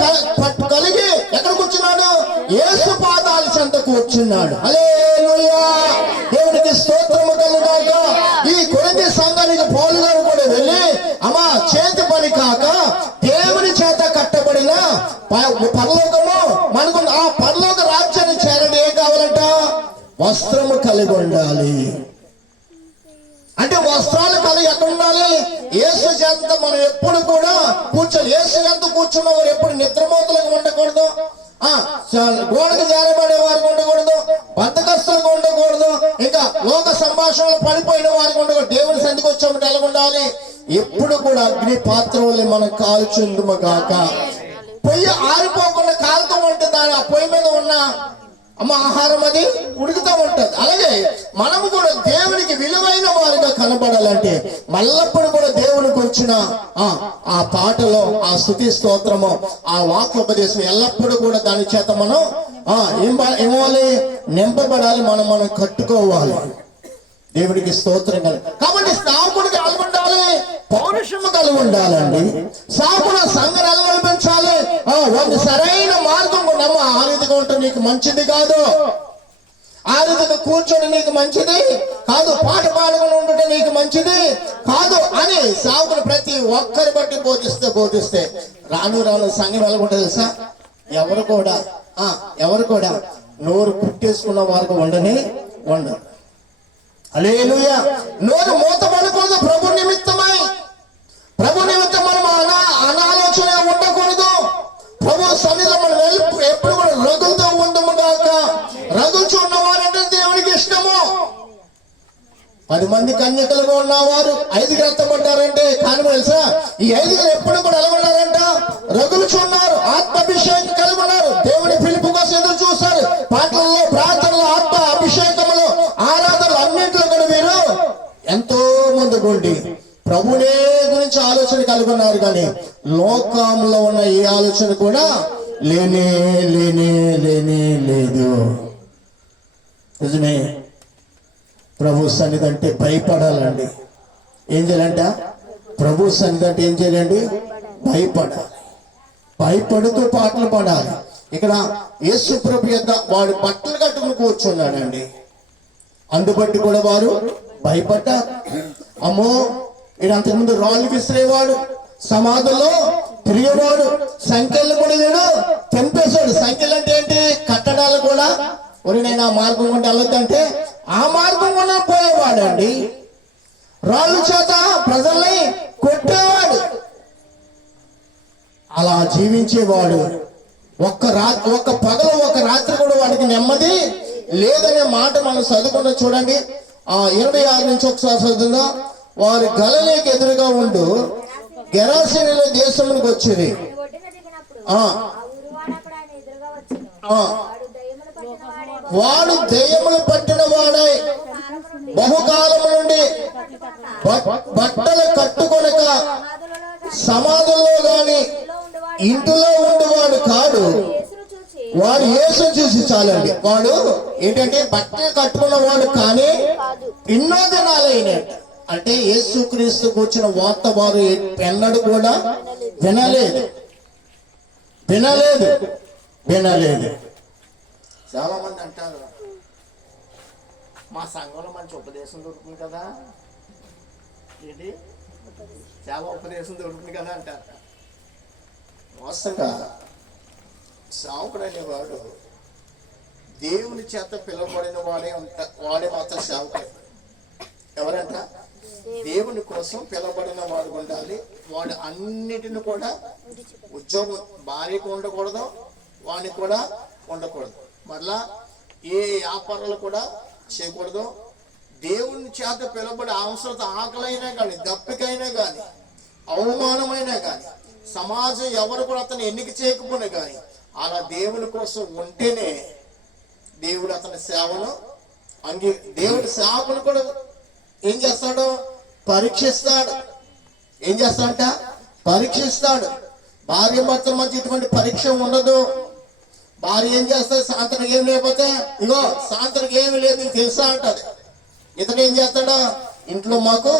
కలిగి ఎక్కడ కూర్చున్నాడు? యేసు పాదాల చెంత కూర్చున్నాడు. హల్లెలూయా, దేవునికి స్తోత్రము కలుగాక. ఈ కొరింథీ సంఘానికి పౌలు గారు కూడా వెళ్ళి, అమ్మా చేతి పని కాక దేవుని చేత కట్టబడిన పరలోకము మనకు, ఆ పరలోక రాజ్యాన్ని చేరడం ఏం కావాలంట? వస్త్రము కలిగి ఉండాలి. అంటే వస్త్రాలు కలిగి ఎక్కడ ఉండాలి? యేసు చెంత మనం ఎప్పుడు కూడా కూర్చోాలి. యేసు చెంత కూర్చున్న వారు ఎప్పుడు నిద్రమోతులకు ఉండకూడదు, గోడకు జారబడే వారికి ఉండకూడదు, బద్దకస్తులకు ఉండకూడదు, ఇంకా లోక సంభాషణలు పడిపోయిన వారికి ఉండకూడదు. దేవుని సంధికి వచ్చామంటే ఎలా ఉండాలి? ఎప్పుడు కూడా అగ్ని పాత్రలు మనం కాల్చుందుము గాక. పొయ్యి ఆరిపోకుండా కాలుతూ ఉంటుంది. ఆ పొయ్యి మీద ఉన్న ఆహారం అది ఉడుకుతూ ఉంటది. అలాగే మనము కూడా దేవునికి విలువైన వారిగా కనబడాలంటే మళ్ళప్పుడు కూడా దేవునికి వచ్చిన ఆ పాటలో, ఆ స్తుతి స్తోత్రము, ఆ వాక్యోపదేశం ఎల్లప్పుడూ కూడా దాని చేత మనం ఏమవ్వాలి? నింపబడాలి, మనం కట్టుకోవాలి. దేవుడికి స్తోత్రం కలి. కాబట్టి సాకుడికి ఎలా ఉండాలి? పౌరుషము కలిగి ఉండాలండి. సాకుల సంఘం ఎలా నడిపించాలి? వాడిని సరైన మార్గం కూడా ఆ రీతిగా ఉంటే నీకు మంచిది కాదు, ఆ రీతిగా కూర్చొని నీకు మంచిది కాదు, పాట పాడుకుని ఉంటుంటే నీకు మంచిది కాదు అని సాకులు ప్రతి ఒక్కరి బట్టి బోధిస్తే రాను సంఘం ఎలా ఉంటుంది తెలుసా? ఎవరు కూడా నోరు పుట్టేసుకున్న వారికి ఉండరు. హల్లెలూయా. నోరు మూతపడకూడదు. ప్రభు నిమిత్తం మనం అనాలోచన ఉండకూడదు. ప్రభు సన్నిధిలో మనం ఎప్పుడు కూడా రగులుతూ ఉండము గాక. రగుల్చి ఉన్నవారంటే దేవునికి ఇష్టము. 10 మంది కన్యకలుగా ఉన్నవారు 5 ఎత్తబడ్డారంటే కానీ తెలుసా? ఈ 5 ఎప్పుడు కూడా ఎలా ఉన్నారంట? రగులుచి ఉన్నారు, ఆత్మాభిషేకం కలిగి ఉన్నారు, దేవుని పిలుపు కోసం ఎదురు చూస్తారు. పాటలలో, ప్రార్థనలో, ఆత్మ అభిషేకములు, ఆరాధనలు అన్నింటిలో కూడా మీరు ఎంతో ముందుకుండి ప్రభునే గురించి ఆలోచన కలిగి ఉన్నారు. కానీ లోకంలో ఉన్న ఏ ఆలోచన కూడా లేనే లేనే లేనే లేదు. నిజమే. ప్రభు సన్నిధి అంటే భయపడాలండి. ఏం చేయాలంట? ప్రభు సన్నిధి అంటే ఏం చేయాలండి? భయపడాలి. భయపడుతూ పాటలు పాడాలి. ఇక్కడ యేసు ప్రభు యొక్క వాడు బట్టలు కట్టుకుని కూర్చున్నాడండి. అందుబట్టి కూడా వారు భయపడ్డారు. అమ్మో, ఈడు అంతకుముందు రాళ్ళు విసిరేవాడు, సమాధుల్లో తిరిగేవాడు, సంఖ్యలు కూడా వీడు తెంపేశాడు. సంఖ్యలు అంటే ఏంటి? కట్టడాలు కూడా. ఒరి నేను ఆ మార్గం గుండా వెళ్ళొద్దంటే ఆ మార్గం గుండా పోయేవాడండి. రాళ్ళు చేత ప్రజల్ని కొట్టేవాడు. అలా జీవించేవాడు. ఒక్క పగలు ఒక రాత్రి కూడా వాడికి నెమ్మది లేదనే మాట మనం చదువుకున్న చూడండి. 26 నుంచి ఒకసారి చదువుదా. వారి గలిలయకు ఎదురుగా ఉండు గెరాసేనుల దేశంలోకి వచ్చింది. వాడు దయ్యములు పట్టిన వాడై బహుకాలము నుండి బట్టలు కట్టుకొనక సమాధుల్లో గాని ఇంటిలో ఉండేవాడు కాడు. వాడు యేసు చూసి చాలండి. వాడు ఏంటంటే బట్టలు కట్టుకున్న వాడు కానీ ఎన్నో దినాలైనట్టు. అంటే యేసు క్రీస్తు కూర్చున్న వార్త వారు ఎన్నడూ కూడా వినలేదు. చాలా మంది అంటారు, మా సంఘంలో మంచి ఉపదేశం దొరుకుతుంది కదా, ఏంటి చాలా ఉపదేశం దొరుకుతుంది కదా అంటారు. వాస్తవంగా సేవకుడు అనేవాడు దేవుని చేత పిలువబడిన వాడే మాత్రం సేవకుడు. ఎవరంట? దేవుని కోసం పిలువబడిన వాడు ఉండాలి. వాడు అన్నిటిని కూడా ఉద్యోగం, భార్యకు ఉండకూడదు, వాడికి కూడా ఉండకూడదు, మరలా ఏ వ్యాపారాలు కూడా చేయకూడదు. దేవుని చేత పిలువబడి అవసరత ఆకలైనా కానీ, దప్పికైనా కానీ, అవమానమైనా కానీ, సమాజం ఎవరు కూడా అతను ఎన్నిక చేయకపోయినా కానీ అలా దేవుని కోసం ఉంటేనే దేవుడు అతని సేవను దేవుడి సేవకులు కూడా ఏం చేస్తాడు? పరీక్షిస్తాడు. ఏం చేస్తాడంట? పరీక్షిస్తాడు. భార్య భర్తల మధ్య ఇటువంటి పరీక్ష ఉండదు. భార్య ఏం చేస్తుంది? సాయంత్రం ఏం లేకపోతే ఇగో సాయంత్రం ఏమి లేదు నీకు తెలుసా అంటది. ఇతను ఏం చేస్తాడు? ఇంట్లో మాకు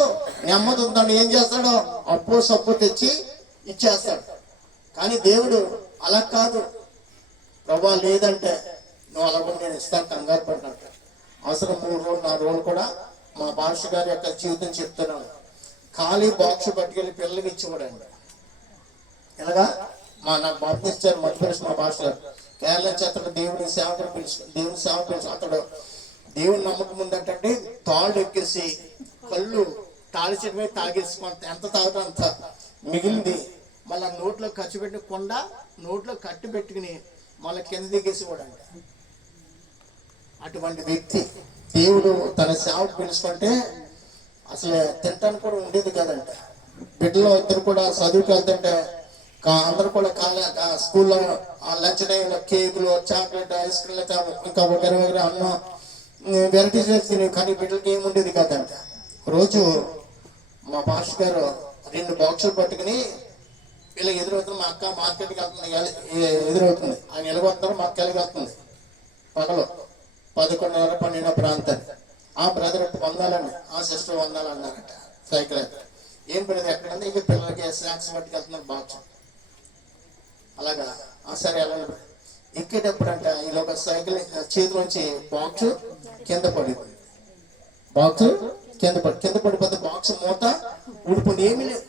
నెమ్మది ఉందని ఏం చేస్తాడు? అప్పు సప్పు తెచ్చి ఇచ్చేస్తాడు. కానీ దేవుడు అలా కాదు. ప్రభా లేదంటే నువ్వు అలా కూడా నేను ఇస్తాను, కంగారు పడినట్టు. అవసరం 3 రోజులు 4 రోజులు కూడా మా భాష గారి యొక్క జీవితం చెప్తున్నాను. ఖాళీ బాక్స్ పట్టుకెళ్ళి పిల్లలకి ఇచ్చివ్వడండి. ఎలాగా నాకు బాప్తిస్తారు మధ్యప్రదేశ్ మా భాష గారు కేరళ చేతడు దేవుని సేవకుడు పిలిచి అతడు దేవుని నమ్మకం ఉందంటే తాళ్ళు ఎక్కేసి కళ్ళు తాళి చెట్టు మీద తాగేసుకుంట ఎంత తాగుతా అంత మిగిలింది మళ్ళీ నోట్లో ఖర్చు పెట్టి నోట్లో కట్టి పెట్టుకుని మళ్ళీ కింద దిగేసి కూడా అంట. అటువంటి వ్యక్తి దేవుడు తన సేవకు పిలుచుకుంటే అసలు తింటానికి కూడా ఉండేది కదంట. బిడ్డలో ఇద్దరు కూడా చదువుకు వెళ్తుంటే అందరూ కూడా స్కూల్లో లంచ్ టైంలో కేకులు, చాక్లెట్, ఐస్ క్రీమ్, ఇంకా వగైరా అన్నం వెరైటీస్ తిని, కానీ బిడ్డలకి ఏముండేది కదంట. రోజు మా పాస్టర్ గారు 2 బాక్సులు పట్టుకుని వీళ్ళ ఎదురవుతుంది. మా అక్క మార్కెట్కి వెళ్తుంది, ఎదురవుతుంది. ఆయన ఎలాగొస్తున్నారు, మా అక్క ఎలాగొస్తుంది. పగలు 11:30 12 ప్రాంతాన్ని ఆ బ్రదర్ వందాలని, ఆ సిస్టర్ వందాలన్నారట. సైకిల్ అయితే ఏం బ్రదర్ ఎక్కడంటే ఇక పిల్లలకి స్నాక్స్ పట్టుకెళ్తున్నారు బాక్స్. అలాగా సరే అలా ఎక్కేటప్పుడు అంట ఇలా ఒక సైకిల్ చేతిలోంచి బాక్స్ కింద పడిపోయింది. కింద పడిపోతే బాక్స్ మూత ఊడిపోయింది. ఏమీ లేదు.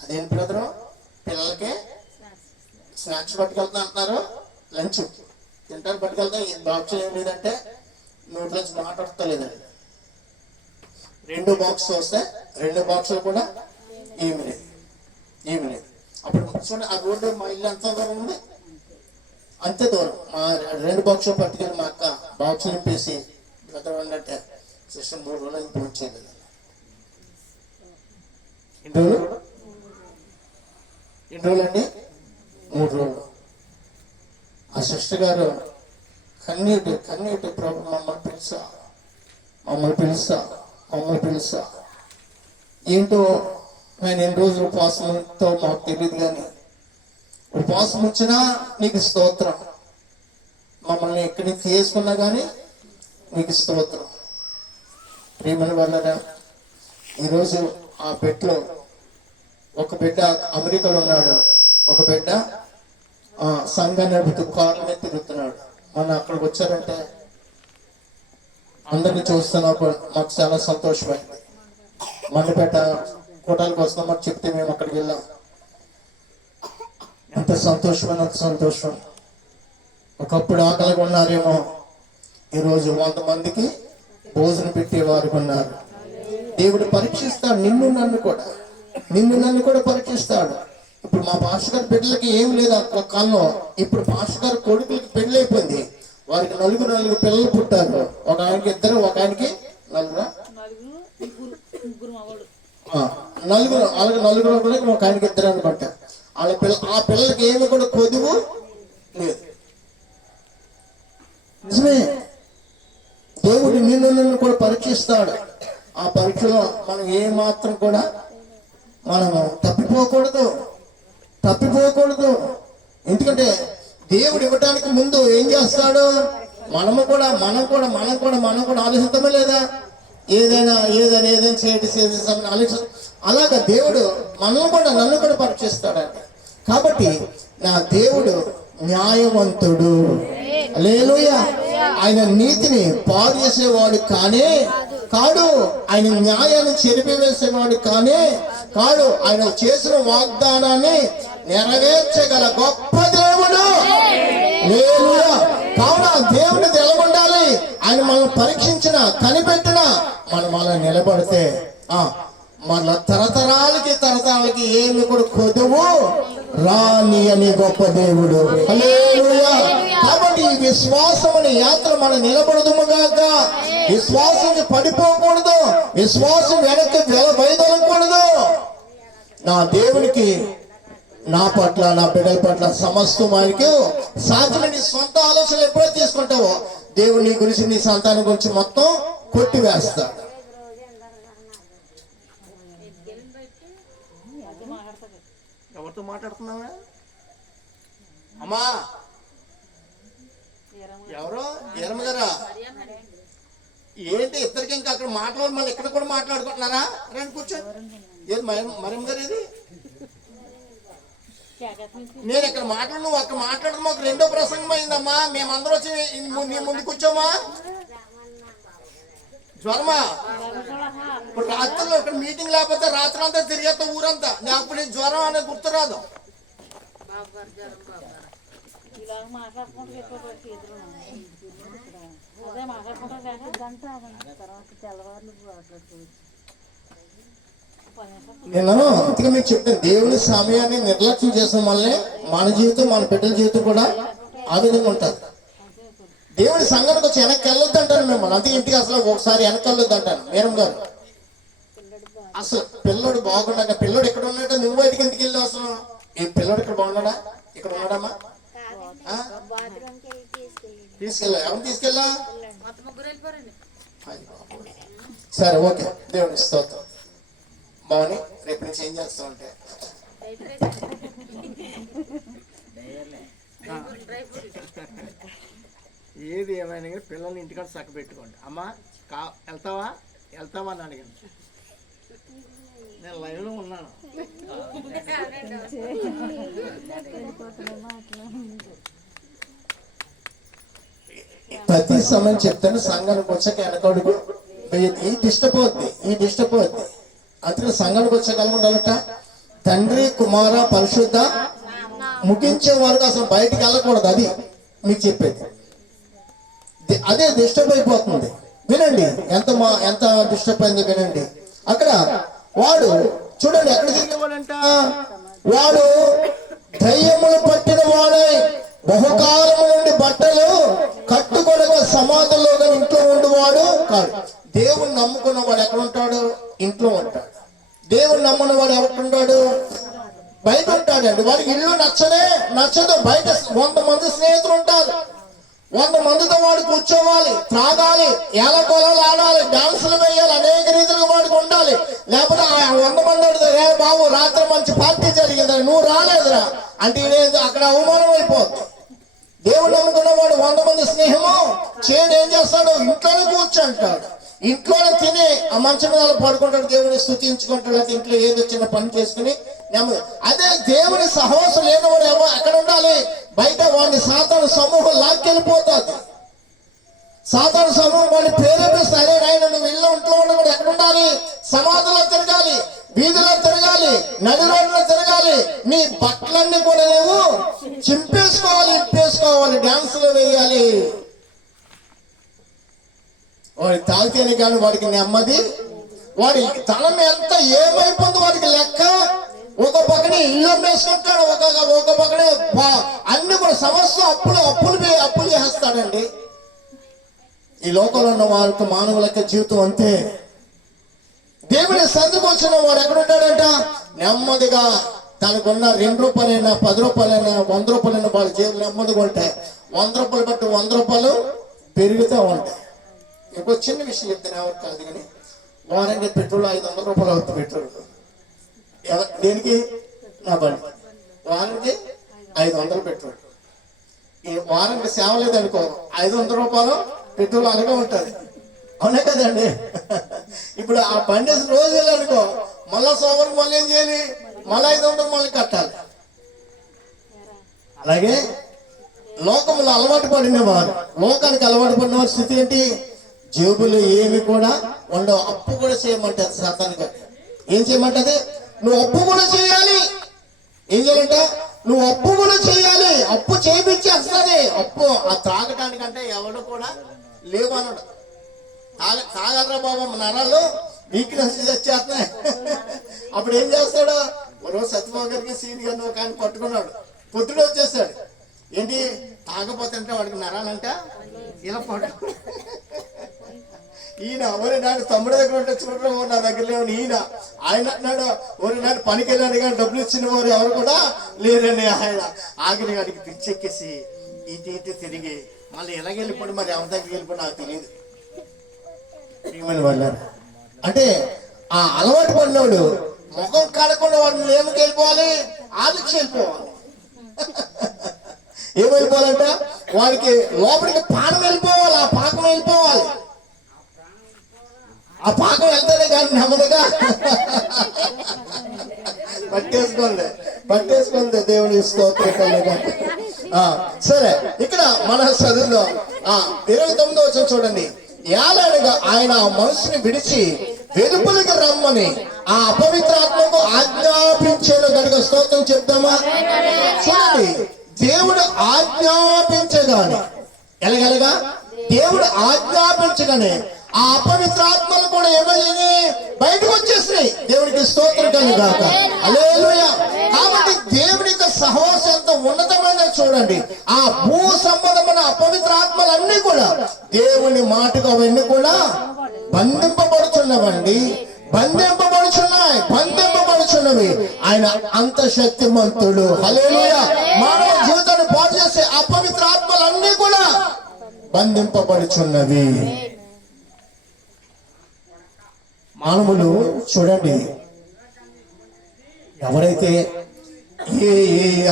అదేంటి బ్రదరు, పిల్లలకి స్నాక్స్ పట్టుకెళ్తున్నా అంటున్నారు, లంచ్ తింటారు పట్టుకెళ్తా, ఈ బాక్స్ ఏం లేదంటే నోట్లోంచి మాట్లాడతలేదండి. 2 బాక్స్ వస్తే 2 బాక్సులు కూడా ఏమి లేదు. అప్పుడు చూడండి, ఆ రోడ్డు మా ఇల్లు ఎంత దూరం ఉంది, అంతే దూరం. మా 2 బాక్సులు పట్టుకెళ్ళి మా అక్క బాక్స్ నింపేసి బ్రదర్ అంటే సిస్టర్ 3 రోజులు ఇంత వచ్చేది. ఎన్ని రోజులు అండి? 3 రోజులు. ఆ సిస్టర్ గారు కన్నీటి ప్రభు మమ్మల్ని పిలుస్తా ఏంటో ఆయన ఎన్ని రోజులు ఉపవాసంతో మాకు తెలియదు, కానీ ఉపవాసం వచ్చినా నీకు స్తోత్రం. మమ్మల్ని ఎక్కడి నుంచి చేసుకున్నా కానీ నీకు స్తోత్రం. ప్రియమైన వాళ్ళరా, ఈరోజు ఆ బిడ్డలో ఒక బిడ్డ అమెరికాలో ఉన్నాడు, ఒక బిడ్డ సంఘాన్ని నడుపుతూ కారు మీద తిరుగుతున్నాడు. మన అక్కడికి వచ్చారంటే అందరినీ చూస్తున్నప్పుడు మాకు చాలా సంతోషమైంది. మండపేట కూటాలకు వస్తాం మాకు చెప్తే మేము అక్కడికి వెళ్ళాం. ఎంత సంతోషమైన సంతోషం. ఒకప్పుడు ఆకలిగా ఉన్నారేమో, ఈరోజు 100 మందికి భోజనం పెట్టేవారు ఉన్నారు. దేవుడు పరీక్షిస్తాడు నిన్ను నన్ను కూడా పరీక్షిస్తాడు. ఇప్పుడు మా పాస్టర్ గారి బిడ్డలకి ఏం లేదు ఆ కాలంలో. ఇప్పుడు పాస్టర్ గారి కొడుకులకి పెళ్లి అయిపోయింది. వారికి నలుగురు పిల్లలు పుట్టారు. ఒక ఆయనకి 2, ఒక ఆయనకి 4. నలుగురు కూడా ఒక ఆయనకి 2 అనుకుంటా. ఆ పిల్లలకి ఏమి కూడా కొదువు లేదు. నిజమే, దేవుడు నిన్ను కూడా పరీక్షిస్తాడు. ఆ పరీక్షలో మనం ఏ మాత్రం కూడా మనము తప్పిపోకూడదు. ఎందుకంటే దేవుడు ఇవ్వటానికి ముందు ఏం చేస్తాడు, మనం కూడా ఆలోచిస్తామే లేదా? ఏదైనా చేయడం ఆలోచన. అలాగా దేవుడు నన్ను కూడా పరీక్షిస్తాడండి. కాబట్టి నా దేవుడు న్యాయవంతుడు. హల్లెలూయా. ఆయన నీతిని పాడు చేసేవాడు కాడు. ఆయన న్యాయాన్ని చెరిపివేసేవాడు కాడు. ఆయన చేసిన వాగ్దానాన్ని నెరవేర్చగల గొప్ప దేవుడు. హల్లెలూయా. కావున దేవుడు తెలగొండాలి. ఆయన మనల్ని పరీక్షించిన కనిపెట్టిన మనం అలా నిలబడితే మన తరతరాలకి ఏమి కూడా కొదువు రాని అని గొప్ప దేవుడు. హల్లెలూయా. కాబట్టి ఈ విశ్వాసం అనే యాత్ర మనం నిలబడదుముగాక. విశ్వాసం పడిపోకూడదు. విశ్వాసం వెనక్కి వైదొలకూడదు. నా దేవునికి నా పట్ల, నా బిడ్డల పట్ల సమస్తం ఆయనకి సాధ్యమైన నీ సొంత ఆలోచనలు ఎప్పుడో తీసుకుంటావో దేవుడు నీ గురించి, నీ సంతానం గురించి మొత్తం కొట్టివేస్తాడు. ఎవరితో మాట్లాడుతున్నావా అమ్మా? ఎవరో ఏరమ్మ గారా? ఏంటి ఇద్దరికి ఇంకా అక్కడ మాట్లాడు, మళ్ళీ ఇక్కడ కూడా మాట్లాడుకుంటున్నారా? రండి కూర్చోండి. ఏది మరమ్మ గారు? ఏది నేను ఇక్కడ మాట్లాడు, నువ్వు అక్కడ మాట్లాడడం మాకు 2వ ప్రసంగం అయిందమ్మా. మేమందరూ వచ్చి నీ ముందు కూర్చోమా? జ్వరమా? ఇప్పుడు రాత్రిలో ఇక్కడ మీటింగ్ లేకపోతే రాత్రి అంతా తిరిగేస్తా ఊరంతా. నాకు నీ జ్వరం అనేది గుర్తురాదు. నేను అందుకే మీకు చెప్తాను, దేవుని సమయాన్ని నిర్లక్ష్యం చేసిన వల్లే మన జీవితం, మన బిడ్డల జీవితం కూడా ఆ విధంగా ఉంటుంది. దేవుడి సంఘానికి వచ్చి వెనక్కి వెళ్ళొద్దు అంటాను మిమ్మల్ని. అందుకే ఇంటికి అసలు ఒకసారి వెనక్కి వెళ్ళొద్దు అంటాను మేడం గారు. అసలు పిల్లడు బాగుండగా, పిల్లడు ఎక్కడ ఉన్నాడో నువ్వు బయటికి ఎందుకు వెళ్ళావు? అసలు ఈ పిల్లడు ఇక్కడ బాగున్నాడా? ఇక్కడ ఉన్నాడమ్మా? తీసుకెళ్ళా? ఎవరు తీసుకెళ్ళా? సరే, ఓకే. దేవుని స్తోత్రం. బాగుని రేపు నుంచి ఏం చేస్తావు అంటే ఏది ఏమైనా కానీ పిల్లల్ని ఇంటికాడ చక్క పెట్టుకోండి. అమ్మా వెళ్తావా అని అడిగాను. నేను లైవ్లో ఉన్నాను. ప్రతి సమయం చెప్తాను, సంఘానికి వచ్చాక వెనకడుగు ఈ డిస్టర్బ్ అవుద్ది. అందుకే సంఘానికి వచ్చాక ఎలా ఉండాలట? తండ్రి, కుమార, పరిశుద్ధ ముగించే వరకు అసలు బయటికి వెళ్ళకూడదు. అది మీకు చెప్పేది. అదే డిస్టర్బ్ అయిపోతుంది. వినండి, ఎంత డిస్టర్బ్ అయిందో వినండి. అక్కడ వాడు చూడండి, ఎక్కడ తిరిగేవాడంట? వాడు దయ్యములు పట్టిన వాడై బహుకాలము నుండి బట్టలు కట్టుకొనగా సమాధుల్లో ఇంట్లో ఉండేవాడు కాదు. దేవుణ్ణి నమ్ముకున్న వాడు ఎక్కడ ఉంటాడు? ఇంట్లో ఉంటాడు. దేవుణ్ణి నమ్ముకున్న వాడు ఎవరుంటాడు? బయట ఉంటాడండి. వాడికి ఇల్లు నచ్చదు. బయట 100 మంది స్నేహితులు ఉంటారు. 100 మందితో వాడు కూర్చోవాలి, త్రాగాలి, ఏలకోలాలు ఆడాలి, డాన్సులు వేయాలి, అనేక రీతిలుగా వాడికి ఉండాలి. లేకపోతే 100 మంది అడుగుతారు, ఏ బాబు రాత్రి మంచి పార్టీ జరిగిందా, నువ్వు రాలేదురా అంటే అక్కడ అవమానం అయిపోతుంది. దేవుడు నమ్ముకున్న వాడు 100 మంది స్నేహము చేయడు. ఏం చేస్తాడు? ఇంట్లోనే కూర్చుంటాడు, ఇంట్లోనే తిని ఆ మంచం మీద పడుకుంటాడు, దేవుని స్తుతించుకుంటాడు. అయితే ఇంట్లో ఏదో చిన్న పని చేసుకుని నెమ్మది. అదే దేవుని సహవాసం లేనివాడు ఏమో ఎక్కడ ఉండాలి? బయట వాడిని సాతాను సమూహం లాక్కెళ్ళిపోతుంది. సాతాను సమూహం వాడిని ప్రేరేపిస్తారే, ఆయన నువ్వు ఇల్లు ఇంట్లో ఉండకూడదు. ఎక్కడ ఉండాలి? సమాధిలో తిరగాలి, వీధిలో తిరగాలి, నది రోడ్లో తిరగాలి. నీ బట్టలన్నీ కూడా నువ్వు చింపేసుకోవాలి, ఇప్పేసుకోవాలి, డాన్సులు వేయాలి. వాడి తాగితేనే కానీ వాడికి నెమ్మది. వాడి ధనం ఎంత ఏమైపోతుంది వాడికి లెక్క. ఒక పక్కనే ఇల్లు అమ్మేసుకుంటాడు, ఒక పక్కనే అన్ని కూడా సమస్య అప్పులు చేస్తాడండి. ఈ లోకంలో ఉన్న వారికి మానవుల యొక్క జీవితం అంతే. దేవుని సందుకు వచ్చిన వాడు ఎక్కడ ఉంటాడంట? నెమ్మదిగా తనకున్న 2 రూపాయలైనా 10 రూపాయలైనా 100 రూపాయలైనా వాడి జేబులు నెమ్మదిగా ఉంటాయి. 100 రూపాయలు బట్టి 100 రూపాయలు పెరుగుతూ ఉంటాయి. ఇంకో చిన్న విషయం చెప్తాను, ఎవరు కాదు కానీ, వారానికి పెట్రోల్ 500 రూపాయలు అవుతుంది. పెట్రోల్ దేనికి? నా బండి. వారానికి 500 పెట్రోల్. ఈ వారానికి సేవ లేదనుకో, 500 రూపాయలు పెట్రోల్ అలాగే ఉంటుంది. అవునే కదండి? ఇప్పుడు ఆ బండి రోజు వెళ్ళాలనుకో, మళ్ళా సోమవారం మళ్ళీ ఏం చేయాలి? మళ్ళీ 500 మళ్ళీ కట్టాలి. అలాగే లోకంలో అలవాటు పడిన వారు, లోకానికి అలవాటు పడిన వారి స్థితి ఏంటి? జేబులు ఏమి కూడా ఉండవు. అప్పు కూడా చేయమంటది సాతానికి. ఏం చేయమంటది? నువ్వు అప్పు కూడా చేయాలి. ఏం చేయాలంట? నువ్వు అప్పు కూడా చేయాలి. అప్పు చేయించేస్తుంది. అప్పు ఆ త్రాగటానికంటే ఎవడు కూడా లేవన్నాడు. తాగర్రా బాబా, నరాలు వీక్నెస్ వచ్చేస్తున్నాయి. అప్పుడు ఏం చేస్తాడు? రోజు సత్యబాబు గారికి సీని గారిని ఒక ఆయన పట్టుకున్నాడు. పొద్దుడు వచ్చేస్తాడు. ఏంటి తాగపోతే అంటే వాడికి నరాలంట ఇలా పట్టు. ఈయన ఒరే నాడు తమ్ముడి దగ్గర ఉంటే చూడడం, నా దగ్గర లేవని ఈయన. ఆయన అంటున్నాడు, ఒరే నాడు పనికి వెళ్ళాడు కానీ డబ్బులు ఇచ్చిన వారు ఎవరు కూడా లేరండి. ఆయన ఆగిన గారికి పిచ్చెక్కేసి ఇటు తిరిగి మళ్ళీ ఎలాగెళ్ళిపోయి మరి ఎవరి దగ్గరికి వెళ్ళిపోయి నాకు తెలియదు. అంటే ఆ అలవాటు పడినవాడు ముఖం కడకుండా వాడిని ఏమికి వెళ్ళిపోవాలి? ఆలోచి వెళ్ళిపోవాలి. ఏం వెళ్ళిపోవాలంట? వాడికి లోపలికి పానం వెళ్ళిపోవాలి, ఆ పాకం వెళ్ళిపోవాలి. ఆ పాకం వెళ్తేనే కానీ నెమ్మదిగా పట్టేసుకోండి దేవుని స్తోత్రం. సరే, ఇక్కడ మన చదువులో 29వ వచనం చూడండి. ఏలాడుగా ఆయన ఆ మనసుని విడిచి వెలుపలికి రమ్మని ఆ అపవిత్రాత్మకు ఆజ్ఞాపించేను కనుక స్తోత్రం చెప్తామా? చూడండి, దేవుడు ఆజ్ఞాపించగానే ఎలాగలగా దేవుడు ఆజ్ఞాపించగానే ఆ అపవిత్రాత్మలు కూడా ఏమయ్యాయి? బయటకు వచ్చేసినాయి. దేవునికి స్తోత్రం కలుగాక. హల్లెలూయా. కాబట్టి దేవుని యొక్క సహవాసం ఎంత ఉన్నతమైన చూడండి. ఆ భూ సంబంధమైన అపవిత్రాత్మలన్నీ కూడా దేవుని మాటకు అవన్నీ కూడా బంధింపబడుచున్నవండి. బంధింపబడుచున్నవి. ఆయన అంత శక్తిమంతుడు. హల్లెలూయా. మానవ జీవితాన్ని పాడు చేసే అపవిత్రాత్మలన్నీ కూడా బంధింపబడుచున్నవి. మానవులు చూడండి, ఎవరైతే ఏ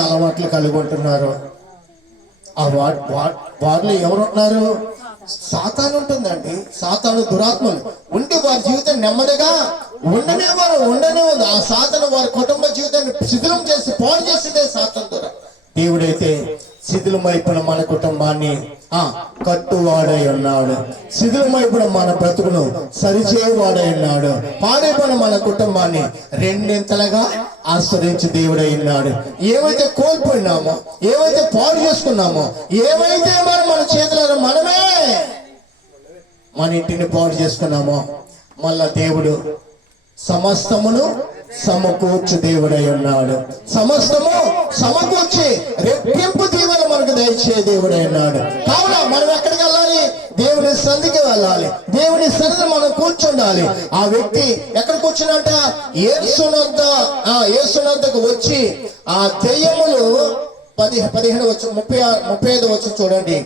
అలవాట్లు కలిగి ఉంటున్నారో ఆ వారిలో ఎవరుంటున్నారు? సాతాను ఉంటుందండి. సాతాను దురాత్మలు ఉండి వారి జీవితం నెమ్మదిగా ఉండనివ్వదు. ఆ సాతాను వారి కుటుంబ జీవితాన్ని శిథిలం చేసి పాడు చేసిందే సాతాను ద్వారా. దేవుడైతే శిథిలమైపోయిన మన కుటుంబాన్ని కట్టువాడై ఉన్నాడు. శిథిలమైపోయిన మన బ్రతుకును సరిచేయవాడై ఉన్నాడు. పాడైపోయిన మన కుటుంబాన్ని రెండింతలుగా ఆశ్రయించి దేవుడై ఉన్నాడు. ఏవైతే కోల్పోయినామో, ఏవైతే పాడు చేసుకున్నామో, ఏవైతే మన చేతులను మనమే మన ఇంటిని పాడు చేసుకున్నామో, మళ్ళా దేవుడు సమస్తమును సమకూర్చు దేవుడై ఉన్నాడు. సమస్తము సమకూర్చి రెట్టింపు దీవెన మనకు దయచే దేవుడై ఉన్నాడు. కావున మనం ఎక్కడికి వెళ్ళాలి? దేవుని సన్నిధికి వెళ్ళాలి. దేవుని సన్నిధి మనం కూర్చుండాలి. ఆ వ్యక్తి ఎక్కడ కూర్చున్నట? యేసునొద్దకు వచ్చి ఆ దెయ్యములు 15 35 వచ్చి చూడండి.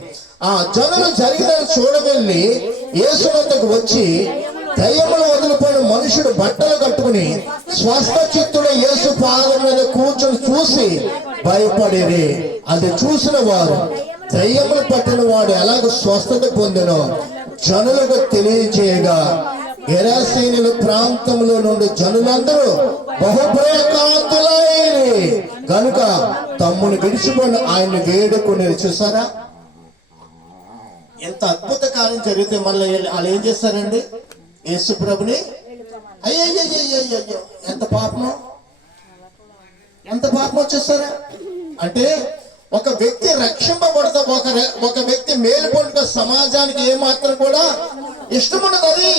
ఆ జనులు జరిగినది చూడవెళ్ళి యేసు వద్దకు వచ్చి దయ్యములు వదిలిపోయిన మనుషుడు బట్టలు కట్టుకుని స్వస్థ చిత్తుడు యేసు పాదం మీద కూర్చొని చూసి భయపడిరి. అది చూసిన వారు దయ్యములు పట్టిన వాడు ఎలాగ స్వస్థత పొందినో జనులకు తెలియజేయగా గెరాసీనుల ప్రాంతంలో నుండి జనులందరూ బహుభయకాంతులైరి కనుక తమ్ముని విడిచిపోయిన ఆయన్ని వేడుకుని. చూసారా ఎంత అద్భుత కార్యం జరిగితే మళ్ళీ వాళ్ళు ఏం చేస్తారండి? యేసు ప్రభుని అయ్యో ఎంత పాపం, ఎంత పాపం వచ్చేస్తారా అంటే ఒక వ్యక్తి రక్షింపబడతా, ఒక వ్యక్తి మేలు పొందుక సమాజానికి ఏమాత్రం కూడా ఇష్టం ఉండదు. అది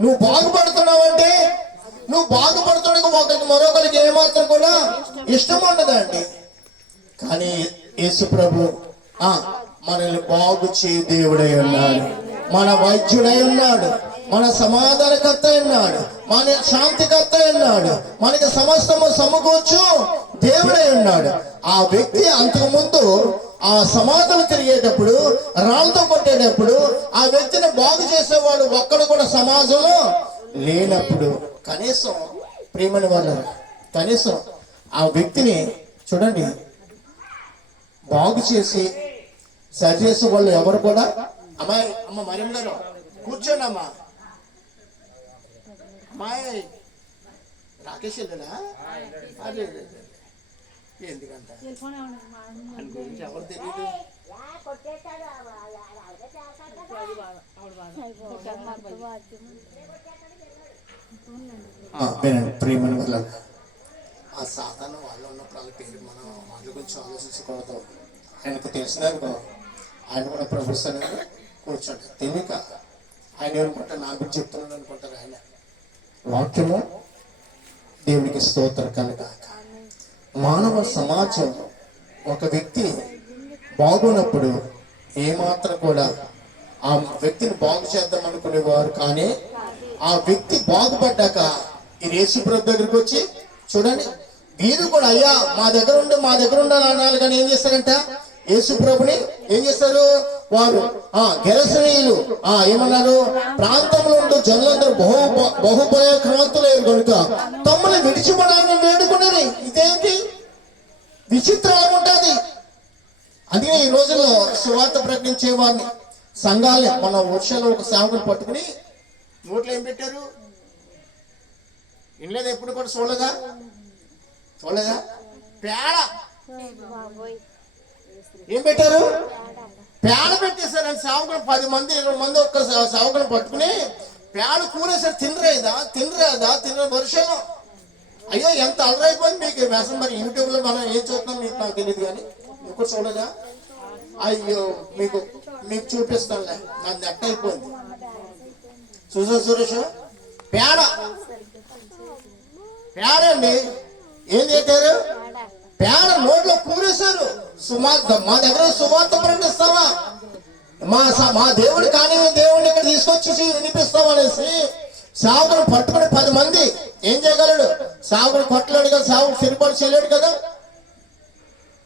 నువ్వు బాగుపడుతున్నావంటే నువ్వు బాగుపడుతున్న మరొకరికి ఏమాత్రం కూడా ఇష్టం ఉండదండి. కానీ యేసు ప్రభు మనల్ని బాగు చేయ దేవుడై ఉన్నాడు, మన వైద్యుడై ఉన్నాడు, మన సమాధానకర్త ఉన్నాడు, మన శాంతికర్త ఉన్నాడు, మనకి సమస్తము సమకూర్చు దేవుడై ఉన్నాడు. ఆ వ్యక్తి అంతకు ముందు ఆ సమాధులు తిరిగేటప్పుడు, రాళ్ళతో కొట్టేటప్పుడు ఆ వ్యక్తిని బాగు చేసేవాడు ఒక్కడు కూడా సమాజంలో లేనప్పుడు కనీసం ప్రేమని వాళ్ళ కనీసం ఆ వ్యక్తిని చూడండి బాగు చేసి సరి చేసే వాళ్ళు ఎవరు కూడా అమ్మాయి అమ్మ మరియమ్మ గారు కూర్చోండి అమ్మా, అమ్మాయి రాకేష్ వెళ్ళనా అదే ఎందుకంట అని గురించి ఎవరు తెలియదు. ప్రేమని వల్ల ఆ సాధారణ వాళ్ళు ఉన్నప్పుడు వాళ్ళ పేరు మనం వాళ్ళ గురించి ఆలోచించకూడదు. ఆయనకు తెలిసినారు ఆయన కూడా ప్రొఫెసర్ కూర్చోండి తెలియక ఆయన ఏమనుకుంటారు, నా గురించి చెప్తున్నాను అనుకుంటారు. ఆయన వాక్యము దేవునికి స్తోత్రం కలగాక. మానవ సమాజం ఒక వ్యక్తి బాగున్నప్పుడు ఏమాత్రం కూడా ఆ వ్యక్తిని బాగు చేద్దాం అనుకునేవారు. కానీ ఆ వ్యక్తి బాగుపడ్డాక ఈ యేసు ప్రభు దగ్గరికి వచ్చి చూడండి వీరు కూడా అయ్యా మా దగ్గర ఉండాలి అనాలి. కానీ ఏం చేస్తారంట? యేసు ప్రభుని ఏం చేస్తారు వారు? గెరసనీయులు ఏమన్నారు? ప్రాంతంలో ఉంటూ జనులందరూ బహుభయక్రాంతులయ్యారు కనుక తమ్ముని విడిచిపోవడాన్ని వేడుకునేది. ఇదేంటి విచిత్రం ఉంటుంది. అందుకే ఈ రోజుల్లో సువార్త ప్రకటించే వారిని సంఘాలే మన వర్షాలు ఒక సేవకులు పట్టుకుని నోట్లో ఏం పెట్టారు? ఇన్లేదు ఎప్పుడు కూడా చూడలేదా పేడ ఏం పెట్టారు? పేడ పెట్టేశారని సేవకులు 10 మంది 20 మంది ఒక్క సేవకులు పట్టుకుని పేడ కూరేసారు. తినరాదా వర్షం. అయ్యో ఎంత అలరైపోయింది మీకు వ్యసం. మరి యూట్యూబ్ లో మనం ఏం చూస్తున్నాం మీకు నాకు తెలియదు, కానీ మీకు చూడదా? అయ్యో మీకు చూపిస్తానులే, నాకు నెట్ అయిపోయింది. చూసా సురేష్ పేడ అండి ఏం చేశారు? పేడ నోట్లో కూరేశారు. మా దగ్గర సువార్త ప్రకటిస్తావా, మా దేవుడు కానీ దేవుడిని ఇక్కడ తీసుకొచ్చి వినిపిస్తాం అనేసి సాగును పట్టుకుని 10 మంది ఏం చేయగలడు? సాగును కొట్టలేడు కదా, సాగు తిరుగుబాటు చేయలేడు కదా.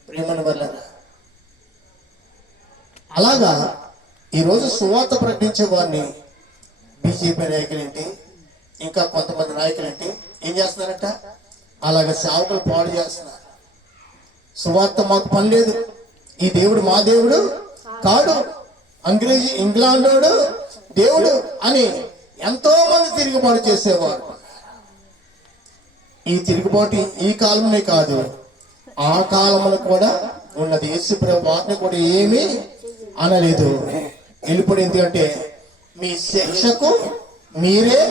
ప్రేమను వల్ల అలాగా ఈరోజు సువార్త ప్రకటించే వారిని బీజేపీ నాయకులేంటి, ఇంకా కొంతమంది నాయకులేంటి ఏం చేస్తున్నారంట? అలాగే సేవకులు పాడు చేస్తున్నారు. సువార్త మాకు పని లేదు, ఈ దేవుడు మా దేవుడు కాడు, ఇంగ్లాండోడు దేవుడు అని ఎంతో మంది తిరుగుబాటు చేసేవారు. ఈ తిరుగుబాటు ఈ కాలంలో కాదు, ఆ కాలంలో కూడా ఉన్నది. యేసు ప్రభు వారిని కూడా ఏమీ అనలేదు. వెళ్ళిపోయి ఎందుకంటే మీ శిక్షకు మీరే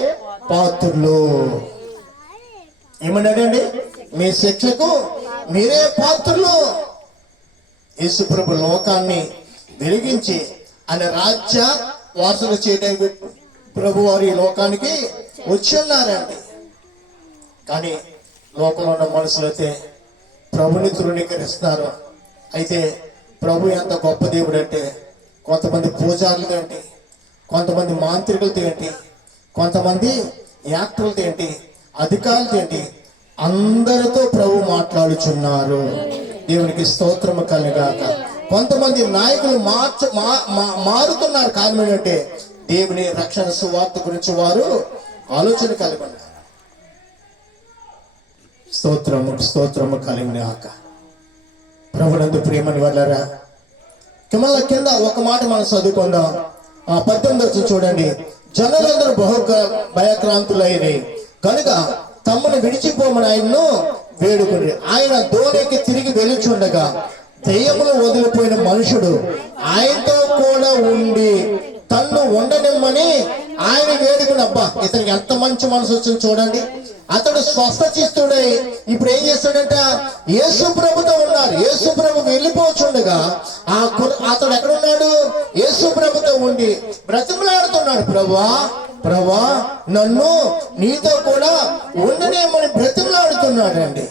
పాత్రులు. ఏమన్నాడండి? మీ శిక్షకు మీరే పాత్రులు. యేసు ప్రభు లోకాన్ని వెలిగించి ఆయన రాజ్య వాసులు చేయడానికి ప్రభు వారి లోకానికి వచ్చి ఉన్నారండి. కానీ లోకంలో ఉన్న మనుషులు అయితే ప్రభుని తృణీకరిస్తారు. అయితే ప్రభు ఎంత గొప్ప దేవుడు అంటే కొంతమంది పూజారులతో ఏంటి, కొంతమంది మాంత్రికులతో ఏంటి, కొంతమంది యాక్టర్లతో ఏంటి, అధికారులతో ఏంటి, అందరితో ప్రభు మాట్లాడుచున్నారు. దేవునికి స్తోత్రము కలుగాక. కొంతమంది నాయకులు మారుతున్నారు. కారణం ఏంటంటే దేవుని రక్షణ సువార్త గురించి వారు ఆలోచన కలిగి ఉన్నారు. స్తోత్రము కలిగినాక ప్రభునందు ప్రియమని వాళ్ళరా. మళ్ళా కింద ఒక మాట మనం చదువుకుందాం. 18 చూడండి. జనులందరూ బహు భయక్రాంతులైరి కనుక తమను విడిచిపోమని ఆయన్ను వేడుకుని ఆయన ధోనికి తిరిగి వెలుచుండగా దెయ్యములు వదిలిపోయిన మనుషుడు ఆయనతో కూడా ఉండి తన్ను ఉండనిమ్మని ఆయన వేడుకుని, అబ్బా ఇతనికి ఎంత మంచి మనసు వచ్చింది చూడండి. అతడు స్వస్థచిత్తుడై ఇప్పుడు ఏం చేస్తాడంట, యేసు ప్రభుతో ఉన్నారు. యేసు ప్రభు వెళ్ళిపోచుండగా అతడు ఎక్కడ ఉన్నాడు, యేసు ప్రభుతో ఉండి బ్రతిమలాడుతున్నాడు. ప్రభువా నన్ను నీతో కూడా ఉండనేమని బ్రతిమలాడుతున్నాడు అండి.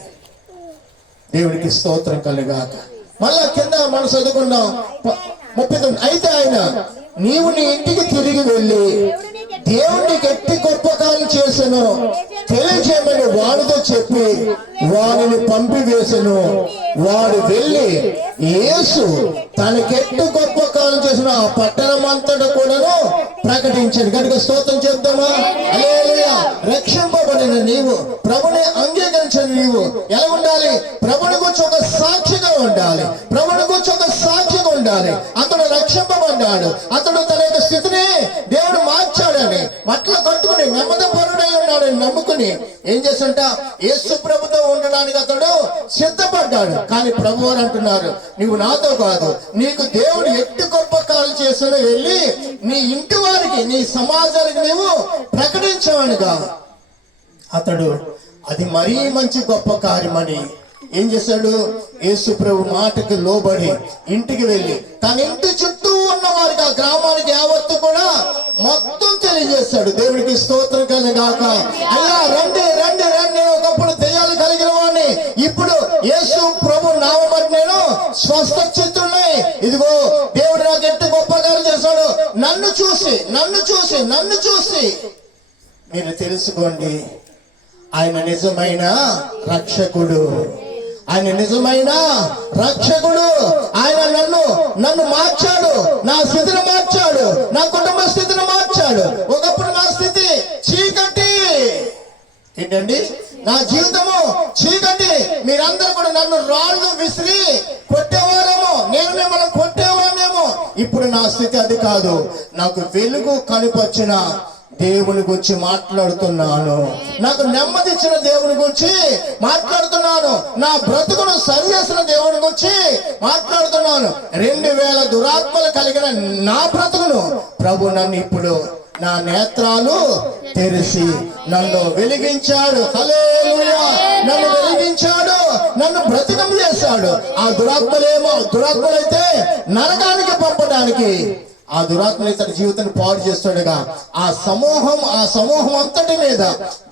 దేవుడికి స్తోత్రం కలుగాక. మళ్ళా కింద మనం చదువుకున్నాం 39. అయితే ఆయన నీవు నీ ఇంటికి తిరిగి వెళ్ళి దేవుడికి ఎట్టి గొప్ప కార్యం చేసెను తెలియజేయమని వాడితో చెప్పి వాడిని పంపివేసెను. వాడు వెళ్ళి యేసు తనకెట్టు గొప్ప కార్యం చేసిన ఆ పట్టణం అంతటా కూడాను ప్రకటించాడు. కనుక స్తోత్రం చెప్తామా? హల్లెలూయా. రక్షింపబడిన నీవు, ప్రభుని అంగీకరించిన నీవు ఎలా ఉండాలి? ప్రభుని గురించి ఒక సాక్షిగా ఉండాలి. ప్రభుని గురించి ఒక సాక్షిగా ఉండాలి. అతడు రక్షింపబడ్డాడు. అతడు తన యొక్క స్థితిని దేవుడు మార్చాడని మట్ల కట్టుకుని నెమ్మది పరుడై ఉన్నాడని నమ్ముకుని ఏం చేసంట, యేసు ప్రభుతో ఉండడానికి అతడు సిద్ధపడ్డాడు. కానీ ప్రభు వారు అంటున్నారు, నీవు నాతో కాదు, నీకు దేవుడు ఎట్టి గొప్ప కార్యం చేసాడో వెళ్ళి నీ ఇంటి వారికి, నీ సమాజానికి నీవు ప్రకటించవనుగా. అతడు అది మరీ మంచి గొప్ప కార్యమని ఏం చేశాడు, యేసు ప్రభు మాటకి లోబడి ఇంటికి వెళ్ళి తన ఇంటి చుట్టూ ఉన్న వారికి, ఆ గ్రామానికి యావత్తు కూడా మొత్తం తెలియజేశాడు. దేవుడికి స్తోత్రం కలుగాక. అయ్యా రండి రండి రండి, ఒకప్పుడు దెయ్యాలు కలిగిన వాడిని, ఇప్పుడు యేసు ప్రభు నామబట్టి నేను స్వస్థచిత్తుడిని. ఇదిగో దేవుడు నాకు ఎంత గొప్ప కార్యం చేశాడు. నన్ను చూసి మీరు తెలుసుకోండి, ఆయన నిజమైన రక్షకుడు. ఆయన నిజమైన రక్షకుడు. ఆయన నన్ను మార్చాడు, నా స్థితిని మార్చాడు, నా కుటుంబ స్థితిని మార్చాడు. ఒకప్పుడు నా స్థితి చీకటి, ఏంటండి నా జీవితము చీకటి. మీరందరూ కూడా నన్ను రాళ్ళు విసిరి కొట్టేవారేమో, నేను మిమ్మల్ని కొట్టేవారేమో. ఇప్పుడు నా స్థితి అది కాదు. నాకు వెలుగు కనిపొచ్చిన దేవుని గురించి మాట్లాడుతున్నాను. నాకు నెమ్మది ఇచ్చిన దేవుని గురించి మాట్లాడుతున్నాను. నా బ్రతుకును సరి చేసిన దేవుని గురించి మాట్లాడుతున్నాను. 2000 దురాత్మలు కలిగిన నా బ్రతుకును ప్రభు నన్ను ఇప్పుడు నా నేత్రాలు తెరిచి నన్ను వెలిగించాడు. హల్లెలూయా. నన్ను వెలిగించాడు, నన్ను బ్రతికం చేశాడు. ఆ దురాత్మలైతే నరకానికి పంపడానికి, ఆ దురాత్మని తన జీవితాన్ని పాడు చేస్తాడుగా. ఆ సమూహం అంతటి మీద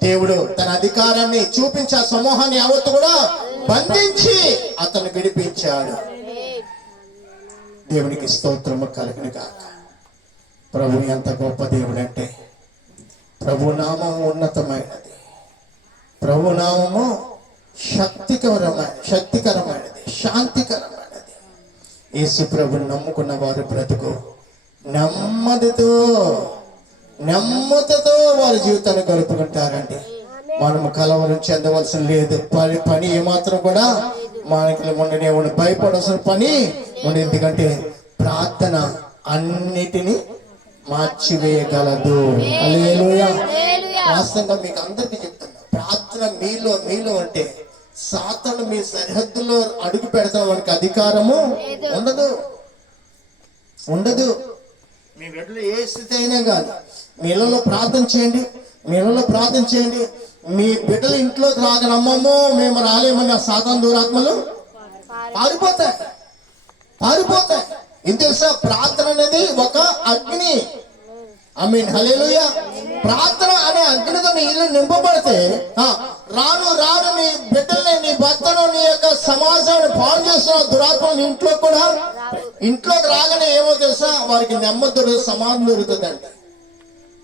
దేవుడు తన అధికారాన్ని చూపించి ఆ సమూహాన్ని యావత్తు కూడా బంధించి అతను విడిపించాడు. దేవునికి స్తోత్రము కలుగును గాక. ప్రభు ఎంత గొప్ప దేవుడు అంటే, ప్రభు నామము ఉన్నతమైనది, ప్రభు నామము శక్తికరమైనది, శాంతికరమైనది. యేసు ప్రభుని నమ్ముకున్న వారి బ్రతుకు నెమ్మదితో వారి జీవితాన్ని గడుపుకుంటారండి. మనము కలవరం చెందవలసిన లేదు. పని ఏమాత్రం కూడా మనకి ఉండనే ఉండి భయపడాల్సిన పని ఉండి. ఎందుకంటే ప్రార్థన అన్నిటినీ మార్చివేయగలదు. హల్లెలూయా. వాస్తవంగా మీకు అందరికీ చెప్తున్నా, ప్రార్థన మీలో అంటే సాతాను మీ సరిహద్దులో అడుగు పెడతాం, వానికి అధికారము ఉండదు. మీ బిడ్డలు ఏ స్థితి అయినా కానీ మీ ఇళ్లలో ప్రార్థన చేయండి. మీ బిడ్డలు ఇంట్లోకి రాగనమ్మమ్మో మేము రాలేమని ఆ సాతాను దురాత్మలు పారిపోతాయి. ఇది తెలుసా, ప్రార్థన అనేది ఒక అగ్ని. హల్లెలూయా. ప్రార్థన అనే అగ్నితో నీ ఇల్లు నింపబడితే రాను నీ బిడ్డల్ని, నీ భర్తను, నీ యొక్క సమాజాన్ని పాడు చేస్తున్న దురాత్మలు ఇంట్లోకి రాగానే ఏమో తెలుసా, వారికి నెమ్మది సమాధానం దొరుకుతుందండి.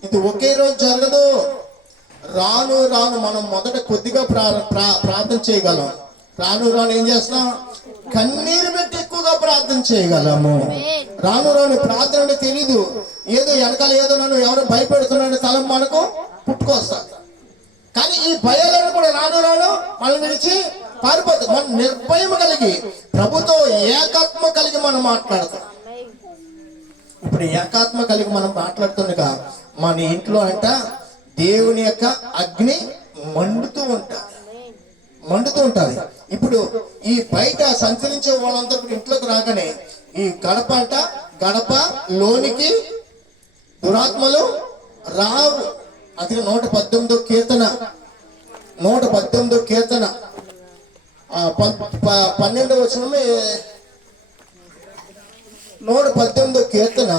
ఇది ఒకే రోజు జరగదు. రాను మనం మొదట కొద్దిగా ప్రార్థన చేయగలం. రాను ఏం చేస్తాం, కన్నీరు పెట్టి ఎక్కువగా ప్రార్థన చేయగలము. రాను రాను ప్రార్థన అంటే తెలీదు, ఏదో వెనకాల ఏదో నన్ను ఎవరు భయపెడుతున్నాడు తలం మనకు పుట్టుకొస్తాడు. కానీ ఈ భయాలను కూడా రాను రాను మనం విడిచి పారిపోతాం. మనం నిర్భయం కలిగి ప్రభుతో ఏకాత్మ కలిగి మనం మాట్లాడతాం. ఇప్పుడు ఏకాత్మ కలిగి మనం మాట్లాడుతుండగా మన ఇంట్లో అంట దేవుని యొక్క అగ్ని మండుతూ ఉంటుంది. ఇప్పుడు ఈ బయట సంచరించే వాళ్ళంతా ఇప్పుడు ఇంట్లోకి రాగానే ఈ గడప లోనికి దురాత్మలు రావు. అది 118 కీర్తన 12వ వచనమే 118వ కీర్తన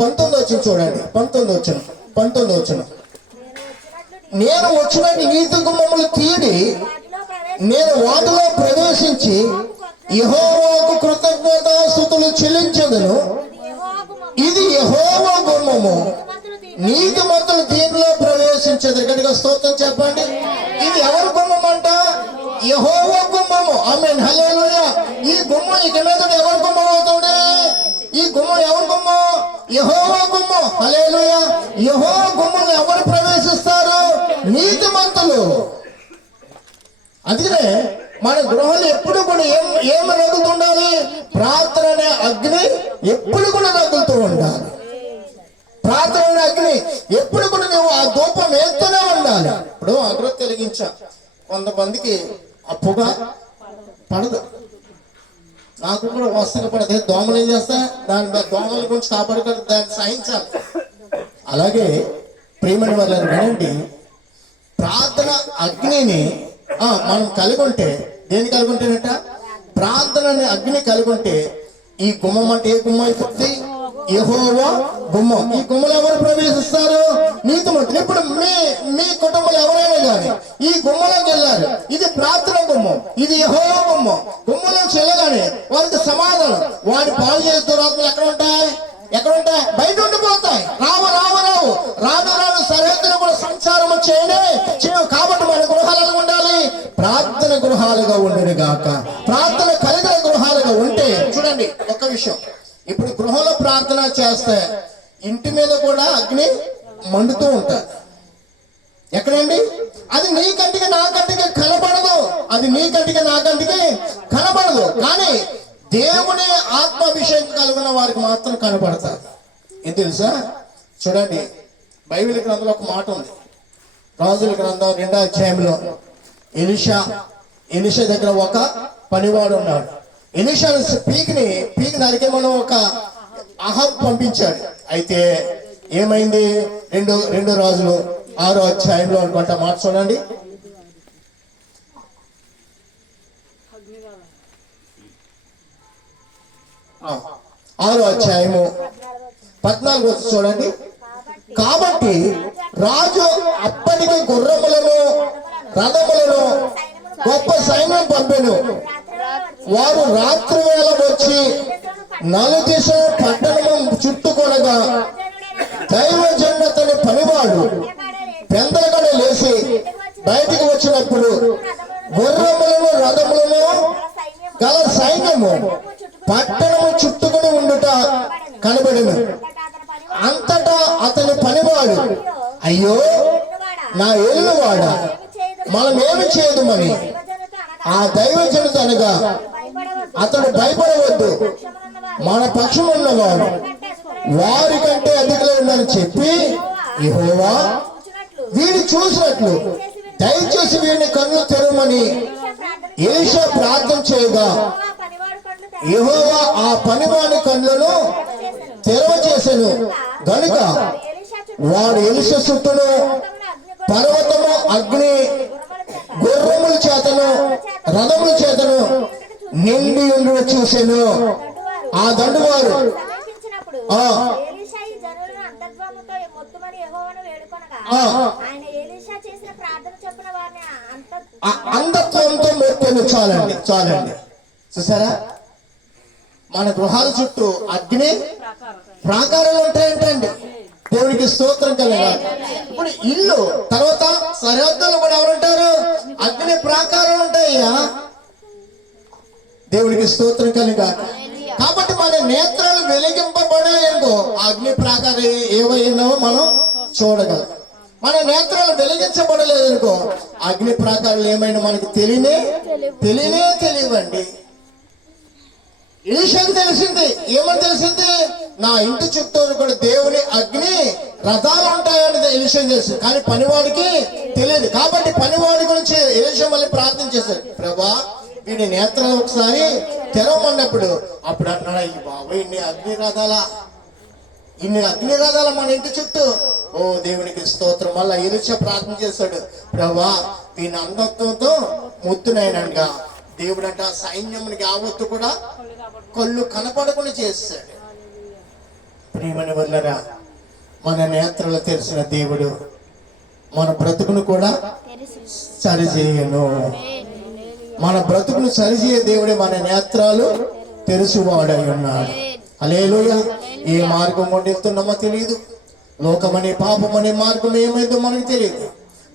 19వ వచనం చూడండి. 19వ వచనం. నేను వచ్చినట్టు నీతి గుమ్మములు తీడి నేను వాటిలో ప్రవేశించి యెహోవాకు కృతజ్ఞతాస్తుతులు చెల్లించదును. ఇది యెహోవా గుమ్మము, నీతిమంతులు దీనిలో ప్రవేశించదు. గట్టిగా స్తోత్రం చెప్పండి. ఇది ఎవరి గుమ్మం అంట? యెహోవా గుమ్మము. ఆమేన్, హల్లెలూయా. ఈ గుమ్మం ఇక మీద ఎవరి గుమ్మం అవుతుంది? ఈ గుమ్మం ఎవరి గుమ్మం? యెహోవా గుమ్మం. హల్లెలూయా. యెహోవా గుమ్మం ఎవరు ప్రవేశిస్తారు? నీతిమంతులు. అందుకనే మన గృహాలు ఎప్పుడు కూడా ఏమి రగులుతుండాలి? ప్రార్థన అనే అగ్ని ఎప్పుడు కూడా రగులుతూ ఉండాలి. ప్రార్థన అనే అగ్ని ఎప్పుడు కూడా నువ్వు ఆ ధూపం వేస్తూనే ఉండాలి. ఇప్పుడు అగ్రత వెలిగించా, కొంతమందికి ఆ పొగ పడదు, నాకు కూడా వస్తగా పడదు. దోమలు ఏం చేస్తా? దోమల గురించి కాపాడుకొని దాన్ని సహించాలి. అలాగే ప్రియమైన వాళ్ళని వినండి, ప్రార్థన అగ్నిని మనం కలిగి ఉంటే, దేని కలిగి ఉంటేనట? ప్రార్థన అనే అగ్ని కలిగి ఉంటే ఈ గుమ్మం అంటే ఏ గుమ్మం అయిపోతుంది? యెహోవా గుమ్మం. ఈ గుమ్మలు ఎవరు ప్రవేశిస్తారు? నీతిమంతులు. ఇప్పుడు మీ కుటుంబంలో ఎవరైనా కానీ ఈ గుమ్మలోకి వెళ్ళారు, ఇది ప్రార్థన గుమ్మం, ఇది యెహోవా గుమ్మం. గుమ్మలోకి వెళ్ళగానే వారికి సమాధానం, వారి పాలు చేసే దురాత్మలు ఎక్కడ ఉంటాయి? బయట ఉండిపోతాయి. రాను సరిహద్దులు కూడా సంచారం చేయవు. కాబట్టి మన గృహాలుగా ఉండాలి, ప్రార్థన గృహాలుగా ఉండను గాక. ప్రార్థన కలిగిన గృహాలుగా ఉంటే చూడండి ఒక విషయం, ఇప్పుడు గృహంలో ప్రార్థన చేస్తే ఇంటి మీద కూడా అగ్ని మండుతూ ఉంటారు. ఎక్కడండి? అది నీ కంటికి నా కంటికి కనబడదు, కనబడదు. కానీ దేవుని ఆత్మాభిషేకం కలిగిన వారికి మాత్రం కనబడతారు. ఏం తెలుసా? చూడండి, బైబిల్ గ్రంథంలో ఒక మాట ఉంది. రాజుల గ్రంథం 2వ అధ్యాయంలో ఎలీషా దగ్గర ఒక పనివాడు ఉన్నాడు. ఎలీషా పీకి నరికే మనం ఒక అహాబ్ పంపించాడు. అయితే ఏమైంది? 2 రాజులు 6వ అధ్యాయంలో అనుకుంటా మాట చూడండి. 6వ అధ్యాయము 14 చూడండి. కాబట్టి రాజు అప్పటికి గుర్రములను రథములను గొప్ప సైన్యం పంపెను. వారు రాత్రి వేళ వచ్చి నలుదిశ పట్టణము చుట్టుకొనగా దైవజనుడతని పనివాడు పెందలగడ లేచి బయటికి వచ్చినప్పుడు గుర్రములను రథములను గల సైన్యము పట్టణము చుట్టుకుని ఉండుట కనబడెను. అంతటా అతని పనివాడు, అయ్యో నా ఏలువాడా, మనమేమి చేయదుమని ఆ దైవజనుడు అనగా అతడు భయపడవద్దు, మన పక్షం ఉన్నవాడు వారికంటే అధికలో ఉందని చెప్పి యెహోవా వీడిని చూసినట్లు దయచేసి వీడిని కన్ను తెరవమని ఎలీషా ప్రార్థన చేయగా యెహోవా ఆ పనివాని కన్నులను తెరవచేసెను గనుక వాడు ఎలీషా చుట్టూను పర్వతము అగ్ని గుర్రముల చేతను రథముల చేతను నిండి ఉండి చూసెను. ఆ దండువారు అంధత్వంతో మొత్తను. చాలండి చూసారా? మన గృహాల చుట్టూ అగ్ని ప్రాకారాలు ఉంటాయంటండి. దేవునికి స్తోత్రం కలగాలి. ఇప్పుడు ఇల్లు తర్వాత సరిహద్దులు కూడా ఎవరుంటారు? అగ్ని ప్రాకారాలు ఉంటాయ్యా. దేవునికి స్తోత్రం కలగాలి. కాబట్టి మన నేత్రాలు వెలిగింపబడాయనుకో అగ్ని ప్రాకారం ఏవైనా మనం చూడగలం. మన నేత్రాలు వెలిగించబడలేదనుకో అగ్ని ప్రాకారాలు ఏమైనా మనకు తెలియవండి. ఎలీషాకు తెలిసింది, ఏమని తెలిసింది? నా ఇంటి చుట్టూరు కూడా దేవుని అగ్ని రథాలు ఉంటాయని ఎలీషా తెలుసు, కానీ పనివాడికి తెలియదు. కాబట్టి పనివాడి గురించి ఎలీషా మళ్ళీ ప్రార్థన చేశాడు, ప్రభా వీడి నేత్రాలు ఒకసారి తెరవమన్నప్పుడు అప్పుడు అన్నాడు, ఈ బాబు ఇన్ని అగ్ని రథాల మన ఇంటి చుట్టూ. ఓ దేవునికి స్తోత్రం. మళ్ళా ఎలీషా ప్రార్థన చేశాడు, ప్రభా వీని అంగత్వంతో ముద్దునైనగా దేవుడంట సైన్యమునికి ఆవత్తు కూడా కళ్ళు కనపడకుండా చేస్తాడు. ప్రియమైన వల్లరా, మన నేత్రాలు తెలిసిన దేవుడు మన బ్రతుకును కూడా సరిచేయను. మన బ్రతుకును సరిచేయ దేవుడే మన నేత్రాలు తెరుచువాడై ఉన్నాడు. హల్లెలూయా. ఏ మార్గం వెళ్తున్నామో తెలియదు. లోకమనే పాపమనే మార్గం ఏమైందో మనకు తెలియదు.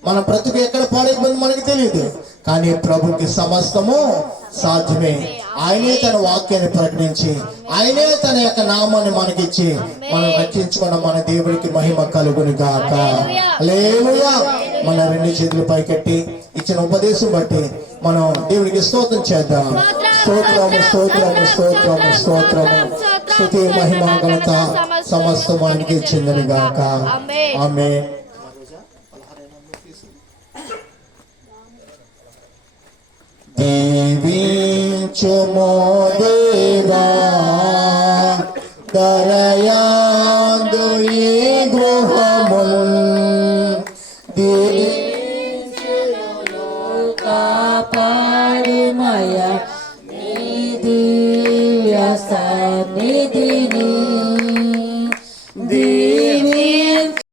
మన బ్రతుకు ఎక్కడ పాడైపోయిందో మనకు తెలియదు. కానీ ప్రభుకి సమస్తము సాధ్యమే. ఆయనే తన వాక్యాన్ని ప్రకటించి ఆయనే తన యొక్క నామాన్ని మనకిచ్చి మనం రక్షించుకున్న మన దేవుడికి మహిమ కలుగును గాక. హల్లెలూయా. మన రెండు చేతులు పైకెట్టి ఇచ్చిన ఉపదేశం బట్టి మనం దేవుడికి స్తోత్రం చేద్దాం. స్తోత్రము స్తోత్రము స్తోత్రము స్తోత్రము. స్తుతి మహిమ ఘనత సమస్తం ఆయనకి చెందిన గాక. ఆమేన్. దీవించుమో దేవా దరయాందు ఈ గృహమున్ కాపాడుమయ నీ దివ్య సన్నిధిని